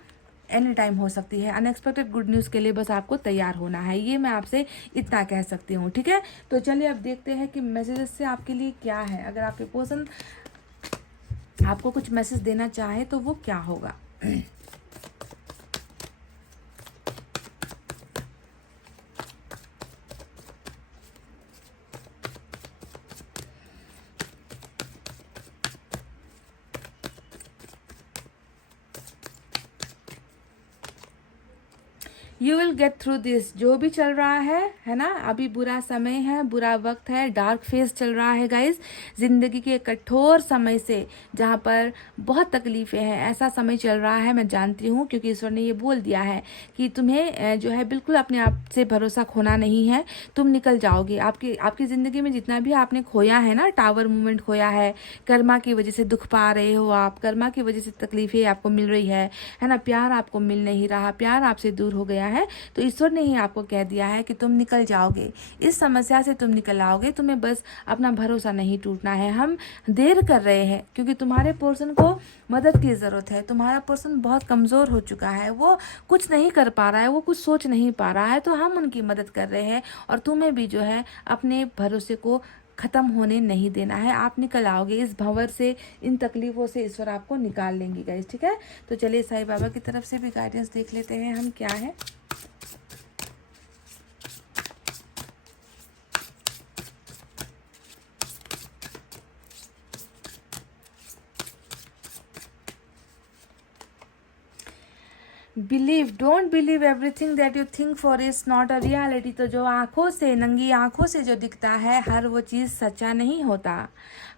एनी टाइम हो सकती है। अनएक्सपेक्टेड गुड न्यूज़ के लिए बस आपको तैयार होना है, ये मैं आपसे इतना कह सकती हूँ। ठीक है, तो चलिए अब देखते हैं कि मैसेजेस से आपके लिए क्या है। अगर आपके पर्सन आपको कुछ मैसेज देना चाहे तो वो क्या होगा। You will get through this. जो भी चल रहा है ना, अभी बुरा समय है, बुरा वक्त है, डार्क फेज चल रहा है गाइज, जिंदगी के कठोर समय से, जहाँ पर बहुत तकलीफें हैं, ऐसा समय चल रहा है। मैं जानती हूँ क्योंकि ईश्वर ने ये बोल दिया है कि तुम्हें जो है बिल्कुल अपने आप से भरोसा खोना नहीं है, तुम निकल जाओगे। आपकी ज़िंदगी में जितना भी आपने खोया है ना, टावर मूवमेंट खोया है, कर्मा की वजह से दुख पा रहे हो आप, कर्मा की वजह से तकलीफें आपको मिल रही है ना, प्यार आपको मिल नहीं रहा, प्यार आपसे दूर हो गया है, तो ईश्वर ने ही आपको कह दिया है कि तुम निकल जाओगे, इस समस्या से तुम निकल आओगे। तुम्हें बस अपना भरोसा नहीं टूटना है। हम देर कर रहे हैं क्योंकि तुम्हारे पोर्शन को मदद की ज़रूरत है। तुम्हारा पर्सन बहुत कमज़ोर हो चुका है, वो कुछ नहीं कर पा रहा है, वो कुछ सोच नहीं पा रहा है, तो हम उनकी मदद कर रहे हैं। और तुम्हें भी जो है अपने भरोसे को ख़त्म होने नहीं देना है। आप निकल आओगे इस भंवर से, इन तकलीफ़ों से ईश्वर आपको निकाल लेंगे गाइस, ठीक है। तो चलिए साईं बाबा की तरफ से भी गाइडेंस देख लेते हैं हम क्या है। Believe, don't believe everything that you think for is not a reality. तो जो आंखों से, नंगी आंखों से जो दिखता है, हर वो चीज़ सच्चा नहीं होता।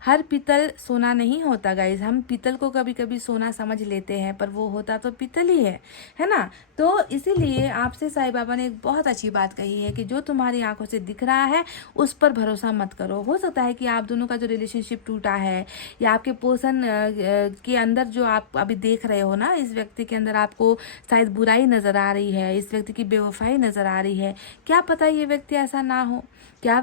हर पीतल सोना नहीं होता गाइज। हम पीतल को कभी कभी सोना समझ लेते हैं, पर वो होता तो पीतल ही है ना। तो इसीलिए आपसे साईं बाबा ने एक बहुत अच्छी बात कही है कि जो तुम्हारी आंखों से दिख रहा है उस पर भरोसा मत करो। हो सकता है कि आप दोनों का जो रिलेशनशिप टूटा है, या आपके पर्सन के अंदर जो आप अभी देख रहे हो ना, इस व्यक्ति के अंदर आपको शायद बुराई नजर आ रही है, इस व्यक्ति की बेवफाई नजर आ रही है। क्या पता ये व्यक्ति ऐसा ना हो, क्या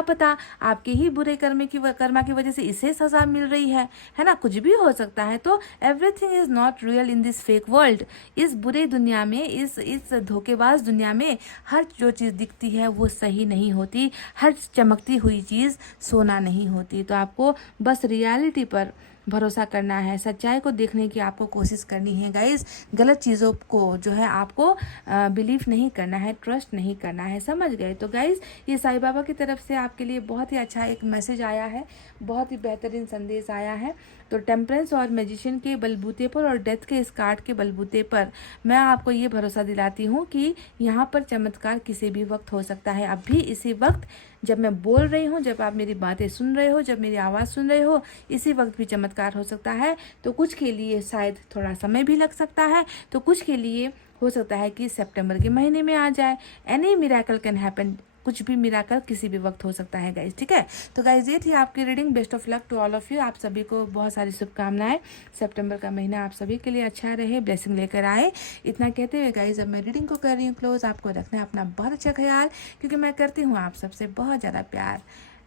पता आपके ही बुरे कर्मा की वजह से इसे सजा मिल रही है ना, कुछ भी हो सकता है। तो everything is not real in this fake world. इस बुरे दुनिया में, इस धोखेबाज दुनिया में हर जो चीज़ दिखती है वो सही नहीं होती, हर चमकती हुई चीज़ सोना नहीं होती। तो आपको बस रियलिटी पर भरोसा करना है, सच्चाई को देखने की आपको कोशिश करनी है गाइस। गलत चीज़ों को जो है आपको बिलीव नहीं करना है, ट्रस्ट नहीं करना है, समझ गए। तो गाइस ये साईं बाबा की तरफ से आपके लिए बहुत ही अच्छा एक मैसेज आया है, बहुत ही बेहतरीन संदेश आया है। तो टेम्परेंस और मैजिशियन के बलबूते पर और डेथ के इस कार्ड के बलबूते पर मैं आपको ये भरोसा दिलाती हूँ कि यहाँ पर चमत्कार किसी भी वक्त हो सकता है। अब भी इसी वक्त जब मैं बोल रही हूँ, जब आप मेरी बातें सुन रहे हो, जब मेरी आवाज़ सुन रहे हो, इसी वक्त भी चमत्कार हो सकता है। तो कुछ के लिए शायद थोड़ा समय भी लग सकता है, तो कुछ के लिए हो सकता है कि सितंबर के महीने में आ जाए। एनी मिरेकल कैन हैपन, कुछ भी मिराकल किसी भी वक्त हो सकता है गाइज, ठीक है। तो गाइज ये थी आपकी reading. Best of luck to all of you. आप सभी को बहुत सारी शुभकामनाएं। सितंबर का महीना आप सभी के लिए अच्छा रहे, ब्लेसिंग लेकर आए। इतना कहते हुए गाइज अब मैं रीडिंग को कर रही हूँ क्लोज। आपको रखना है अपना बहुत अच्छा ख्याल, क्योंकि मैं करती हूँ आप सबसे बहुत ज़्यादा प्यार।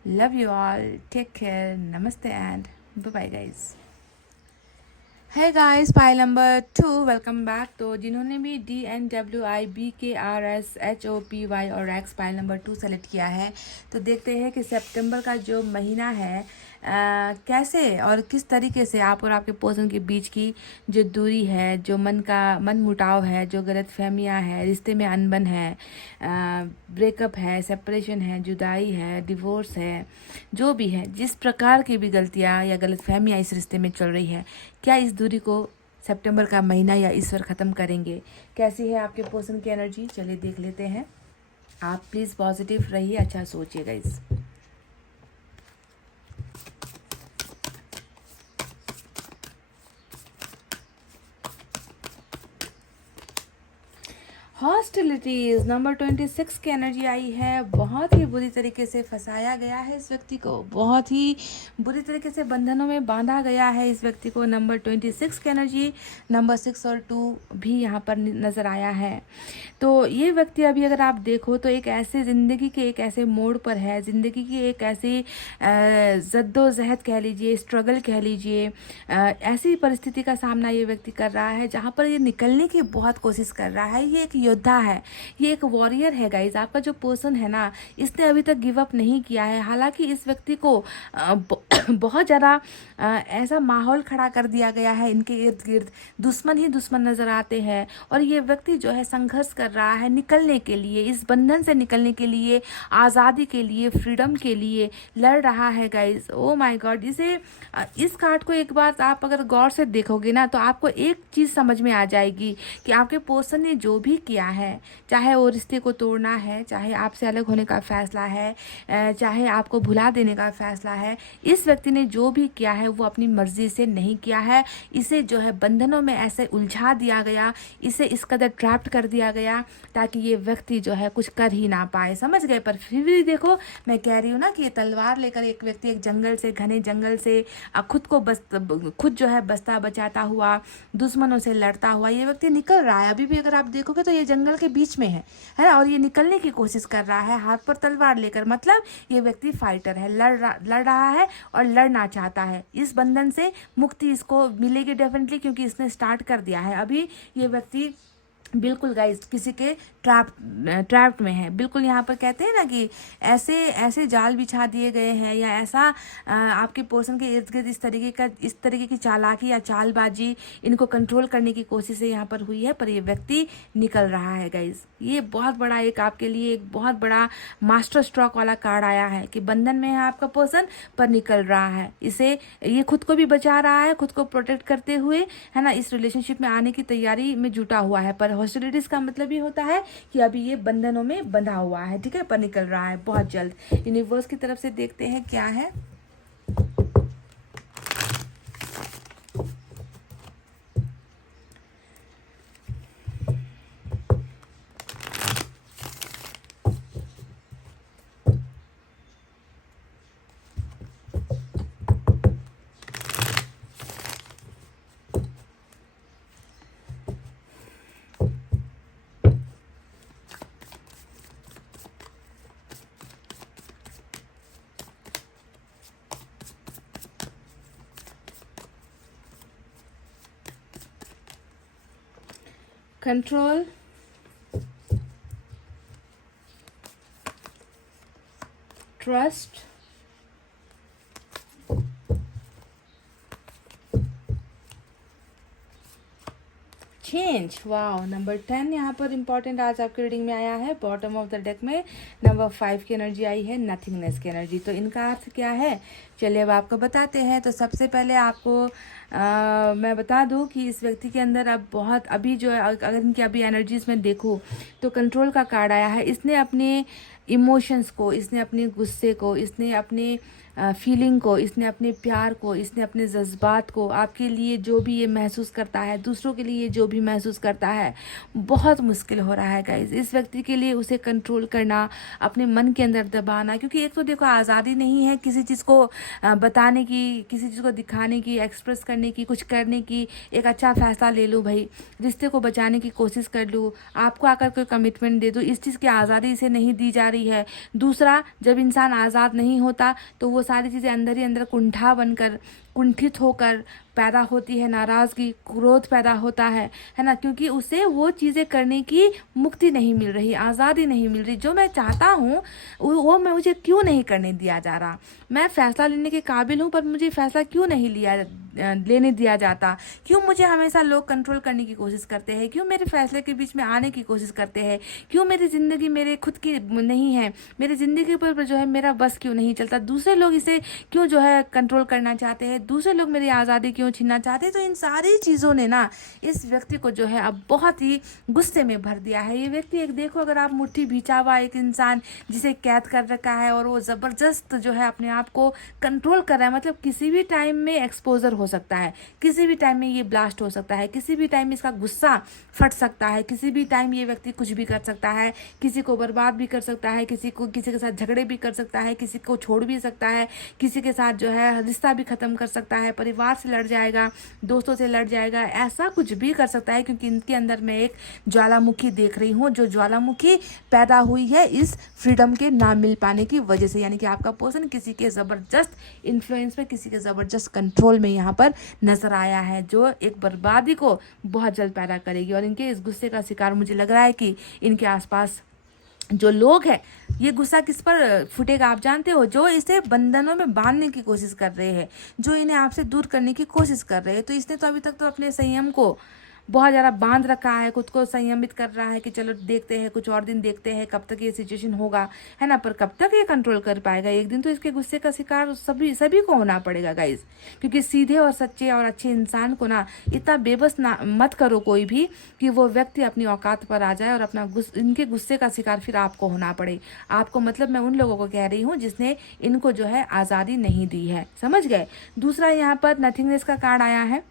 Love you all, take care, नमस्ते and bye bye guys. Hi guys, file number 2, welcome back. तो जिन्होंने भी DNWIBKRSHOPY और X फाइल नंबर 2 सेलेक्ट किया है, तो देखते हैं कि सितंबर का जो महीना है कैसे और किस तरीके से आप और आपके पर्सन के बीच की जो दूरी है, जो मन मुटाव है, जो गलत फहमियाँ है, रिश्ते में अनबन है, ब्रेकअप है, सेपरेशन है, जुदाई है, डिवोर्स है, जो भी है, जिस प्रकार की भी गलतियाँ या गलत फहमियाँ इस रिश्ते में चल रही है, क्या इस दूरी को सितंबर का महीना या ईश्वर ख़त्म करेंगे? कैसी है आपके पर्सन की एनर्जी, चलिए देख लेते हैं। आप प्लीज़ पॉजिटिव रहिए, अच्छा सोचिए गाइस। हॉस्टिलिटीज नंबर 26 की एनर्जी आई है। बहुत ही बुरी तरीके से फंसाया गया है इस व्यक्ति को, बहुत ही बुरी तरीके से बंधनों में बांधा गया है इस व्यक्ति को। नंबर 26 की एनर्जी, नंबर 6 और 2 भी यहाँ पर नज़र आया है। तो ये व्यक्ति अभी अगर आप देखो तो एक ऐसे ज़िंदगी के एक ऐसे मोड़ पर है, ज़िंदगी की एक ऐसी जद्दोजहद कह लीजिए, स्ट्रगल कह लीजिए, ऐसी परिस्थिति का सामना ये व्यक्ति कर रहा है जहाँ पर ये निकलने की बहुत कोशिश कर रहा है। ये एक योद्धा है, ये एक वॉरियर है गाइज। आपका जो पर्सन है ना, इसने अभी तक गिव अप नहीं किया है। हालांकि इस व्यक्ति को बहुत ज़्यादा ऐसा माहौल खड़ा कर दिया गया है, इनके इर्द गिर्द दुश्मन ही दुश्मन नज़र आते हैं, और ये व्यक्ति जो है संघर्ष कर रहा है निकलने के लिए, इस बंधन से निकलने के लिए, आज़ादी के लिए, फ्रीडम के लिए लड़ रहा है गाइज। ओ माय गॉड, इस कार्ड को एक बार आप अगर गौर से देखोगे ना, तो आपको एक चीज़ समझ में आ जाएगी कि आपके पर्सन ने जो भी किया किया है, चाहे वो रिश्ते को तोड़ना है, चाहे आपसे अलग होने का फैसला है, चाहे आपको भुला देने का फैसला है, इस व्यक्ति ने जो भी किया है वो अपनी मर्जी से नहीं किया है। इसे जो है बंधनों में ऐसे उलझा दिया गया, इसे इस कदर ट्रैप्ड कर दिया गया ताकि ये व्यक्ति जो है कुछ कर ही ना पाए, समझ गए। पर फिर भी देखो, मैं कह रही हूँ ना कि ये तलवार लेकर एक व्यक्ति एक जंगल से, घने जंगल से खुद जो है बचता बचाता हुआ, दुश्मनों से लड़ता हुआ ये व्यक्ति निकल रहा है। अभी भी अगर आप देखोगे तो ये जंगल के बीच में है ना, और ये निकलने की कोशिश कर रहा है हाथ पर तलवार लेकर। मतलब ये व्यक्ति फाइटर है, लड़ रहा है और लड़ना चाहता है। इस बंधन से मुक्ति इसको मिलेगी डेफिनेटली, क्योंकि इसने स्टार्ट कर दिया है। अभी ये व्यक्ति बिल्कुल गाइस किसी के ट्रैप में है। बिल्कुल यहाँ पर कहते हैं ना कि ऐसे ऐसे जाल बिछा दिए गए हैं, या ऐसा आपके पोर्शन के इर्द गिर्द इस तरीके की चालाकी या चालबाजी, इनको कंट्रोल करने की कोशिश यहाँ पर हुई है। पर ये व्यक्ति निकल रहा है गाइस। ये बहुत बड़ा एक आपके लिए एक बहुत बड़ा मास्टर स्ट्रोक वाला कार्ड आया है कि बंधन में है आपका पर्सन, पर निकल रहा है। इसे ये खुद को भी बचा रहा है, खुद को प्रोटेक्ट करते हुए, है ना, इस रिलेशनशिप में आने की तैयारी में जुटा हुआ है। पर हॉस्टिलिटीज का मतलब ये होता है कि अभी ये बंधनों में बंधा हुआ है, ठीक है, पर निकल रहा है बहुत जल्द। यूनिवर्स की तरफ से देखते हैं क्या है। Control, trust, change. Wow, number 10 यहाँ पर इंपॉर्टेंट आज आपकी रीडिंग में आया है। बॉटम ऑफ द डेक में नंबर 5 की एनर्जी आई है, नथिंगनेस की एनर्जी। तो इनका अर्थ क्या है, चलिए अब आपको बताते हैं। तो सबसे पहले आपको मैं बता दूं कि इस व्यक्ति के अंदर अब बहुत अभी जो है, अगर इनकी अभी एनर्जीज में देखूं तो कंट्रोल का कार्ड आया है। इसने अपने इमोशंस को, इसने अपने गुस्से को, इसने अपने फीलिंग को, इसने अपने प्यार को, इसने अपने जज्बात को, आपके लिए जो भी ये महसूस करता है, दूसरों के लिए जो भी महसूस करता है, बहुत मुश्किल हो रहा है गाइज इस व्यक्ति के लिए उसे कंट्रोल करना, अपने मन के अंदर दबाना। क्योंकि एक तो देखो, आज़ादी नहीं है किसी चीज़ को बताने की, किसी चीज़ को दिखाने की, एक्सप्रेस करने की, कुछ करने की। एक अच्छा फैसला ले लूँ भाई, रिश्ते को बचाने की कोशिश कर लूँ, आपको आकर कोई कमिटमेंट दे दूँ, इस चीज़ की आज़ादी इसे नहीं दी जा रही है। दूसरा, जब इंसान आज़ाद नहीं होता तो वो सारी चीज़ें अंदर ही अंदर कुंठा बनकर, कुंठित होकर पैदा होती है, नाराज़गी, क्रोध पैदा होता है ना, क्योंकि उसे वो चीज़ें करने की मुक्ति नहीं मिल रही, आज़ादी नहीं मिल रही। जो मैं चाहता हूँ वो मैं मुझे क्यों नहीं करने दिया जा रहा। मैं फ़ैसला लेने के काबिल हूँ, पर मुझे फ़ैसला क्यों नहीं लेने दिया जाता। क्यों मुझे हमेशा लोग कंट्रोल करने की कोशिश करते हैं, क्यों मेरे फैसले के बीच में आने की कोशिश करते हैं, क्यों मेरी ज़िंदगी मेरे खुद की नहीं है, मेरी ज़िंदगी पर जो है मेरा बस क्यों नहीं चलता, दूसरे लोग इसे क्यों जो है कंट्रोल करना चाहते हैं, दूसरे लोग मेरी आज़ादी क्यों छीनना चाहते हैं। तो इन सारी चीज़ों ने ना इस व्यक्ति को जो है अब बहुत ही गुस्से में भर दिया है। ये व्यक्ति एक देखो, अगर आप मुट्ठी भींचा हुआ एक इंसान जिसे कैद कर रखा है और वो ज़बरदस्त जो है अपने आप को कंट्रोल कर रहा है, मतलब किसी भी टाइम में एक्सपोजर हो सकता है, किसी भी टाइम में ये ब्लास्ट हो सकता है, किसी भी टाइम इसका गुस्सा फट सकता है, किसी भी टाइम ये व्यक्ति कुछ भी कर सकता है, किसी को बर्बाद भी कर सकता है, किसी के साथ झगड़े भी कर सकता है, किसी को छोड़ भी सकता है, किसी के साथ जो है रिश्ता भी ख़त्म कर सकता है, परिवार से लड़ जाएगा, दोस्तों से लड़ जाएगा, ऐसा कुछ भी कर सकता है। क्योंकि इनके अंदर मैं एक ज्वालामुखी देख रही हूँ, जो ज्वालामुखी पैदा हुई है इस फ्रीडम के ना मिल पाने की वजह से। यानी कि आपका पर्सन किसी के ज़बरदस्त इन्फ्लुएंस में, किसी के ज़बरदस्त कंट्रोल में यहाँ पर नज़र आया है, जो एक बर्बादी को बहुत जल्द पैदा करेगी। और इनके इस गुस्से का शिकार मुझे लग रहा है कि इनके आसपास जो लोग हैं, ये गुस्सा किस पर फूटेगा आप जानते हो, जो इसे बंधनों में बांधने की कोशिश कर रहे हैं, जो इन्हें आपसे दूर करने की कोशिश कर रहे हैं। तो इसने तो अभी तक तो अपने संयम को बहुत ज़्यादा बांध रखा है, खुद को संयमित कर रहा है कि चलो देखते हैं, कुछ और दिन देखते हैं कब तक ये सिचुएशन होगा, है ना। पर कब तक ये कंट्रोल कर पाएगा? एक दिन तो इसके गुस्से का शिकार सभी को होना पड़ेगा गाइज। क्योंकि सीधे और सच्चे और अच्छे इंसान को ना इतना बेबस ना मत करो कोई भी कि वो व्यक्ति अपनी औकात पर आ जाए और अपना इनके गुस्से का शिकार फिर आपको होना पड़े। आपको मतलब मैं उन लोगों को कह रही हूँ जिसने इनको जो है आज़ादी नहीं दी है, समझ गए। दूसरा यहाँ पर नथिंगनेस का कार्ड आया है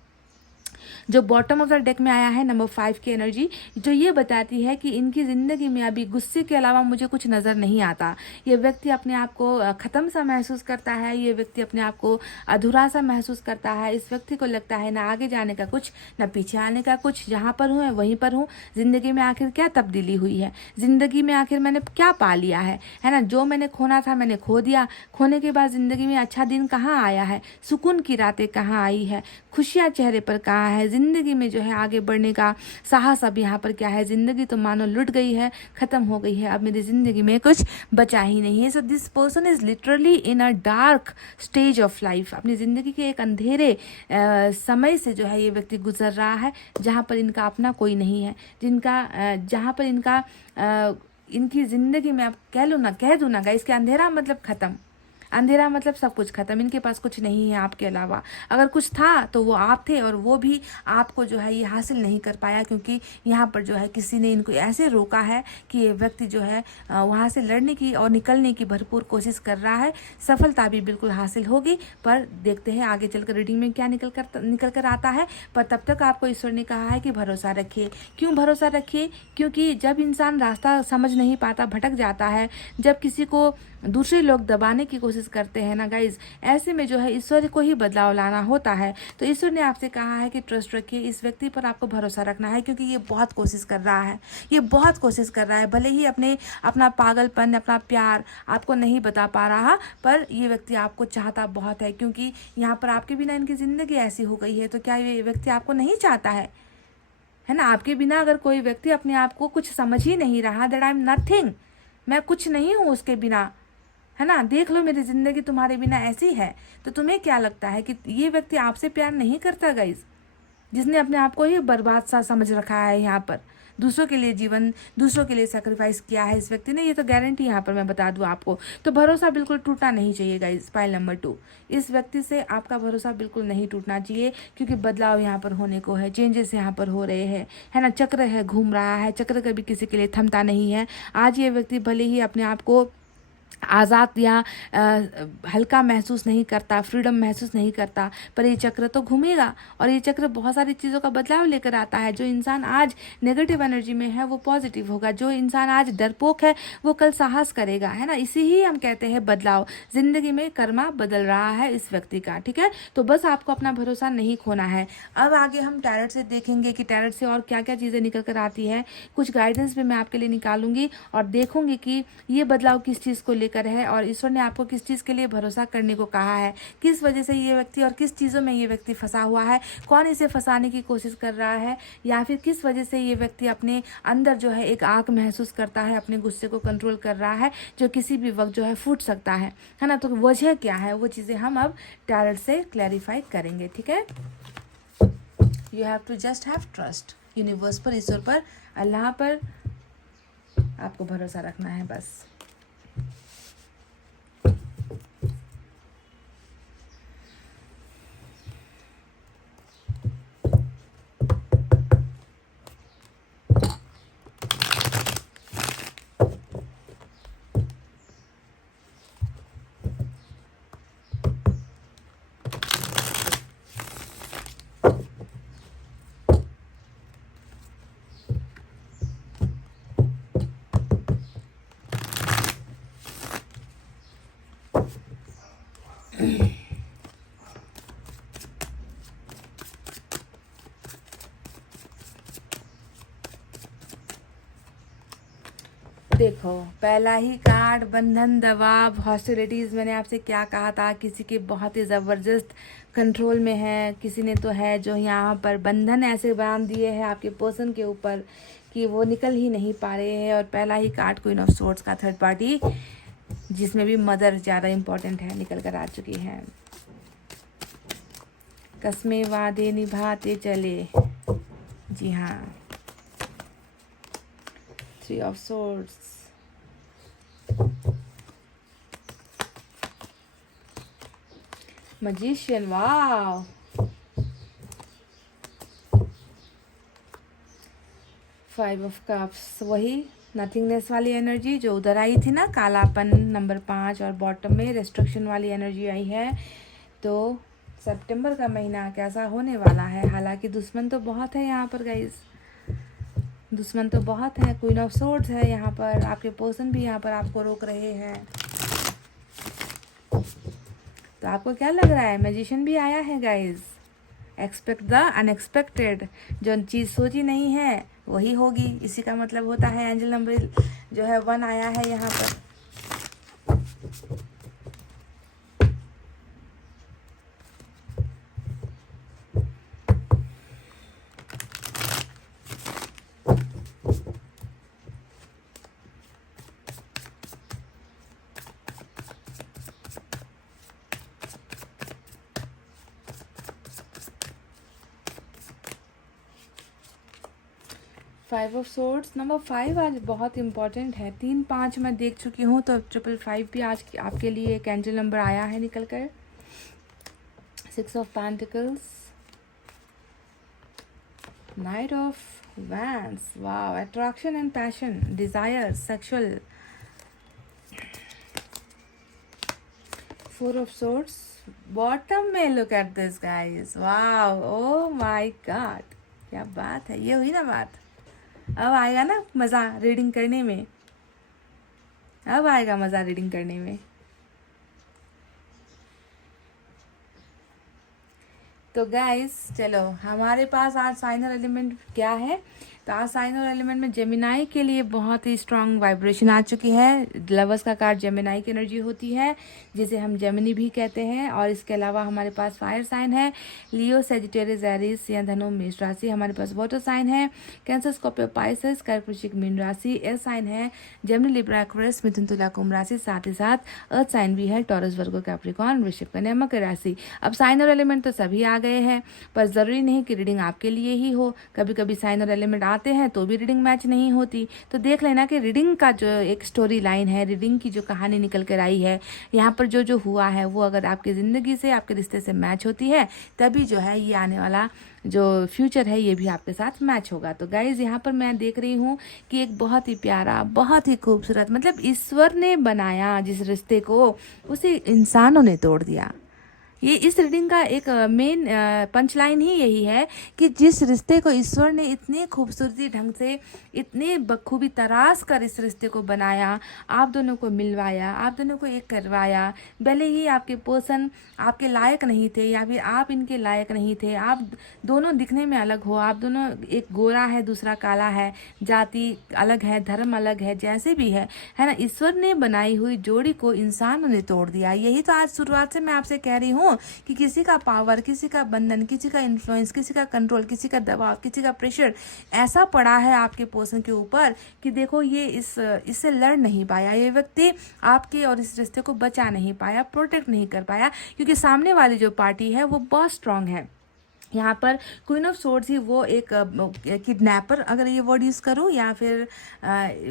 जो बॉटम ऑफ द डेक में आया है, नंबर 5 की एनर्जी, जो ये बताती है कि इनकी ज़िंदगी में अभी गुस्से के अलावा मुझे कुछ नज़र नहीं आता। ये व्यक्ति अपने आप को ख़त्म सा महसूस करता है, ये व्यक्ति अपने आप को अधूरा सा महसूस करता है। इस व्यक्ति को लगता है ना आगे जाने का कुछ, ना पीछे आने का कुछ, जहाँ पर हूँ वहीं पर हूँ। ज़िंदगी में आखिर क्या तब्दीली हुई है, ज़िंदगी में आखिर मैंने क्या पा लिया है ना। जो मैंने खोना था मैंने खो दिया, खोने के बाद ज़िंदगी में अच्छा दिन कहाँ आया है, सुकून की रातें कहाँ आई है, खुशियाँ चेहरे पर कहाँ है, ज़िंदगी में जो है आगे बढ़ने का साहस अब यहाँ पर क्या है। ज़िंदगी तो मानो लुट गई है, ख़त्म हो गई है, अब मेरी ज़िंदगी में कुछ बचा ही नहीं है। So this person is literally in a dark stage of life. अपनी ज़िंदगी के एक अंधेरे समय से जो है ये व्यक्ति गुजर रहा है, जहाँ पर इनका अपना कोई नहीं है, जहाँ पर इनकी ज़िंदगी में आप कह दूँ ना गाइस, इसके अंधेरा मतलब ख़त्म, अंधेरा मतलब सब कुछ खत्म। इनके पास कुछ नहीं है आपके अलावा। अगर कुछ था तो वो आप थे, और वो भी आपको जो है ये हासिल नहीं कर पाया, क्योंकि यहाँ पर जो है किसी ने इनको ऐसे रोका है कि ये व्यक्ति जो है वहाँ से लड़ने की और निकलने की भरपूर कोशिश कर रहा है। सफलता भी बिल्कुल हासिल होगी, पर देखते हैं आगे चलकर रीडिंग में क्या निकल कर आता है। पर तब तक आपको ईश्वर ने कहा है कि भरोसा रखिए। क्यों भरोसा रखिए? क्योंकि जब इंसान रास्ता समझ नहीं पाता, भटक जाता है, जब किसी को दूसरे लोग दबाने की कोशिश करते हैं ना गाइज, ऐसे में जो है ईश्वर को ही बदलाव लाना होता है। तो ईश्वर ने आपसे कहा है कि ट्रस्ट रखिए, इस व्यक्ति पर आपको भरोसा रखना है, क्योंकि ये बहुत कोशिश कर रहा है, ये बहुत कोशिश कर रहा है। भले ही अपना पागलपन, अपना प्यार आपको नहीं बता पा रहा, पर ये व्यक्ति आपको चाहता बहुत है, क्योंकि यहाँ पर आपके बिना इनकी ज़िंदगी ऐसी हो गई है। तो क्या ये व्यक्ति आपको नहीं चाहता है ना? आपके बिना अगर कोई व्यक्ति अपने आप को कुछ समझ ही नहीं रहा, दैट आई एम नथिंग, मैं कुछ नहीं हूँ उसके बिना, है ना, देख लो मेरी ज़िंदगी तुम्हारे बिना ऐसी है, तो तुम्हें क्या लगता है कि ये व्यक्ति आपसे प्यार नहीं करता गाइज? जिसने अपने आप को ही बर्बाद सा समझ रखा है, यहाँ पर दूसरों के लिए जीवन, दूसरों के लिए सेक्रीफाइस किया है इस व्यक्ति ने, ये तो गारंटी यहाँ पर मैं बता दूँ आपको। तो भरोसा बिल्कुल टूटना नहीं चाहिए गाइज। पाइल नंबर 2, इस व्यक्ति से आपका भरोसा बिल्कुल नहीं टूटना चाहिए, क्योंकि बदलाव यहाँ पर होने को है, चेंजेस यहाँ पर हो रहे हैं, है ना। चक्र है, घूम रहा है, चक्र कभी किसी के लिए थमता नहीं है। आज ये व्यक्ति भले ही अपने आप को आज़ाद या हल्का महसूस नहीं करता, फ्रीडम महसूस नहीं करता, पर ये चक्र तो घूमेगा, और ये चक्र बहुत सारी चीज़ों का बदलाव लेकर आता है। जो इंसान आज नेगेटिव एनर्जी में है वो पॉजिटिव होगा, जो इंसान आज डरपोक है वो कल साहस करेगा, है ना। इसी ही हम कहते हैं बदलाव। ज़िंदगी में कर्मा बदल रहा है इस व्यक्ति का, ठीक है। तो बस आपको अपना भरोसा नहीं खोना है। अब आगे हम टैरेट से देखेंगे कि टैरेट से और क्या क्या चीज़ें निकल कर आती है। कुछ गाइडेंस भी मैं आपके लिए निकालूंगी और देखूंगी कि ये बदलाव किस चीज़ को लेकर है, और ईश्वर ने आपको किस चीज़ के लिए भरोसा करने को कहा है, किस वजह से ये व्यक्ति और किस चीज़ों में ये व्यक्ति फंसा हुआ है, कौन इसे फंसाने की कोशिश कर रहा है, या फिर किस वजह से ये व्यक्ति अपने अंदर जो है एक आग महसूस करता है, अपने गुस्से को कंट्रोल कर रहा है, जो किसी भी वक्त जो है फूट सकता है ना। तो वजह क्या है, वो चीज़ें हम अब टैरेट से क्लैरिफाई करेंगे, ठीक है। You have to just have trust, universe पर, ईश्वर पर, अल्लाह पर आपको भरोसा रखना है बस। देखो, पहला ही कार्ड बंधन, दबाव, हॉस्टिलिटीज़। मैंने आपसे क्या कहा था, किसी के बहुत ही ज़बरदस्त कंट्रोल में है, किसी ने तो है जो यहाँ पर बंधन ऐसे बांध दिए हैं आपके पर्सन के ऊपर कि वो निकल ही नहीं पा रहे हैं। और पहला ही कार्ड क्वीन ऑफ सोर्ड्स का थर्ड पार्टी, जिसमें भी मदर ज़्यादा इम्पोर्टेंट है, निकल कर आ चुकी है। कस्में वादे निभाते चले, जी हाँ, 3 of swords, magician, wow, 5 of cups, वही नथिंगनेस वाली एनर्जी जो उधर आई थी ना, कालापन नंबर 5, और बॉटम में रेस्ट्रिक्शन वाली एनर्जी आई है। तो सितंबर का महीना कैसा होने वाला है? हालांकि दुश्मन तो बहुत है यहाँ पर गाइस, दुश्मन तो बहुत है। क्वीन ऑफ सोर्ड्स है यहाँ पर, आपके पर्सन भी यहाँ पर आपको रोक रहे हैं। तो आपको क्या लग रहा है? मैजिशियन भी आया है गाइस। एक्सपेक्ट द अनएक्सपेक्टेड, जो चीज़ सोची नहीं है वही होगी, इसी का मतलब होता है। एंजल नंबर जो है 1 आया है यहाँ पर। 5 ऑफ सोर्ड्स, नंबर 5 आज बहुत इंपॉर्टेंट है। 3, 5 मैं देख चुकी हूँ, तो 555 भी आज आपके लिए एक एंजल नंबर आया है निकल कर। 6 of pentacles, knight of wands, wow, attraction and passion, desire, sexual. 4 of swords, bottom में look at this guys, wow, oh my god, क्या बात है। ये हुई ना बात। अब आएगा ना मज़ा रीडिंग करने में, अब आएगा मज़ा रीडिंग करने में। तो गाइस चलो, हमारे पास आज साइन और एलिमेंट क्या है? तो आज साइन और एलिमेंट में जेमिनाई के लिए बहुत ही स्ट्रांग वाइब्रेशन आ चुकी है। लवर्स का कार्ड जेमिनाई की एनर्जी होती है, जिसे हम जेमिनी भी कहते हैं। और इसके अलावा हमारे पास फायर साइन है, लियो, सेजिटेरियस, एरीज या धनु, मेष राशि। हमारे पास वाटर साइन है, कैंसर, स्कॉर्पियो, पाइसेस, कर्क, वृश्चिक, मीन राशि। एयर साइन है, Gemini, Libra, Aquarius, Mithun, Tula, Kumbh राशि। साथ ही साथ अर्थ साइन भी है, टॉरस, वर्गो, कैप्रिकॉर्न, वृश्चिक, कन्या, मकर राशि। अब साइन और एलिमेंट तो सभी आ गए हैं, पर जरूरी नहीं कि रीडिंग आपके लिए ही हो। कभी कभी साइन और एलिमेंट आते हैं तो भी रीडिंग मैच नहीं होती। तो देख लेना कि रीडिंग का जो एक स्टोरी लाइन है, रीडिंग की जो कहानी निकल कर आई है, यहाँ पर जो जो हुआ है वो अगर आपकी ज़िंदगी से, आपके रिश्ते से मैच होती है, तभी जो है ये आने वाला जो फ्यूचर है ये भी आपके साथ मैच होगा। तो गाइज यहाँ पर मैं देख रही हूँ कि एक बहुत ही प्यारा, बहुत ही खूबसूरत, मतलब ईश्वर ने बनाया जिस रिश्ते को, उसे इंसानों ने तोड़ दिया। ये इस रीडिंग का एक मेन पंच लाइन ही यही है कि जिस रिश्ते को ईश्वर ने इतनी खूबसूरती ढंग से, इतने बखूबी तराश कर इस रिश्ते को बनाया, आप दोनों को मिलवाया, आप दोनों को एक करवाया। भले ही आपके पर्सन आपके लायक नहीं थे या फिर आप इनके लायक नहीं थे, आप दोनों दिखने में अलग हो, आप दोनों, एक गोरा है दूसरा काला है, जाति अलग है, धर्म अलग है, जैसे भी है ना, ईश्वर ने बनाई हुई जोड़ी को इंसानों ने तोड़ दिया। यही तो आज शुरुआत से मैं आपसे कह रही हूँ कि किसी का पावर, किसी का बंधन, किसी का इन्फ्लुएंस, किसी का कंट्रोल, किसी का दबाव, किसी का प्रेशर ऐसा पड़ा है आपके पर्सन के ऊपर कि देखो ये इससे लड़ नहीं पाया, ये व्यक्ति आपके और इस रिश्ते को बचा नहीं पाया, प्रोटेक्ट नहीं कर पाया, क्योंकि सामने वाली जो पार्टी है वो बहुत स्ट्रांग है। यहाँ पर क्वीन ऑफ सोर्ड्स ही वो एक किडनैपर, अगर ये वर्ड यूज़ करूँ, या फिर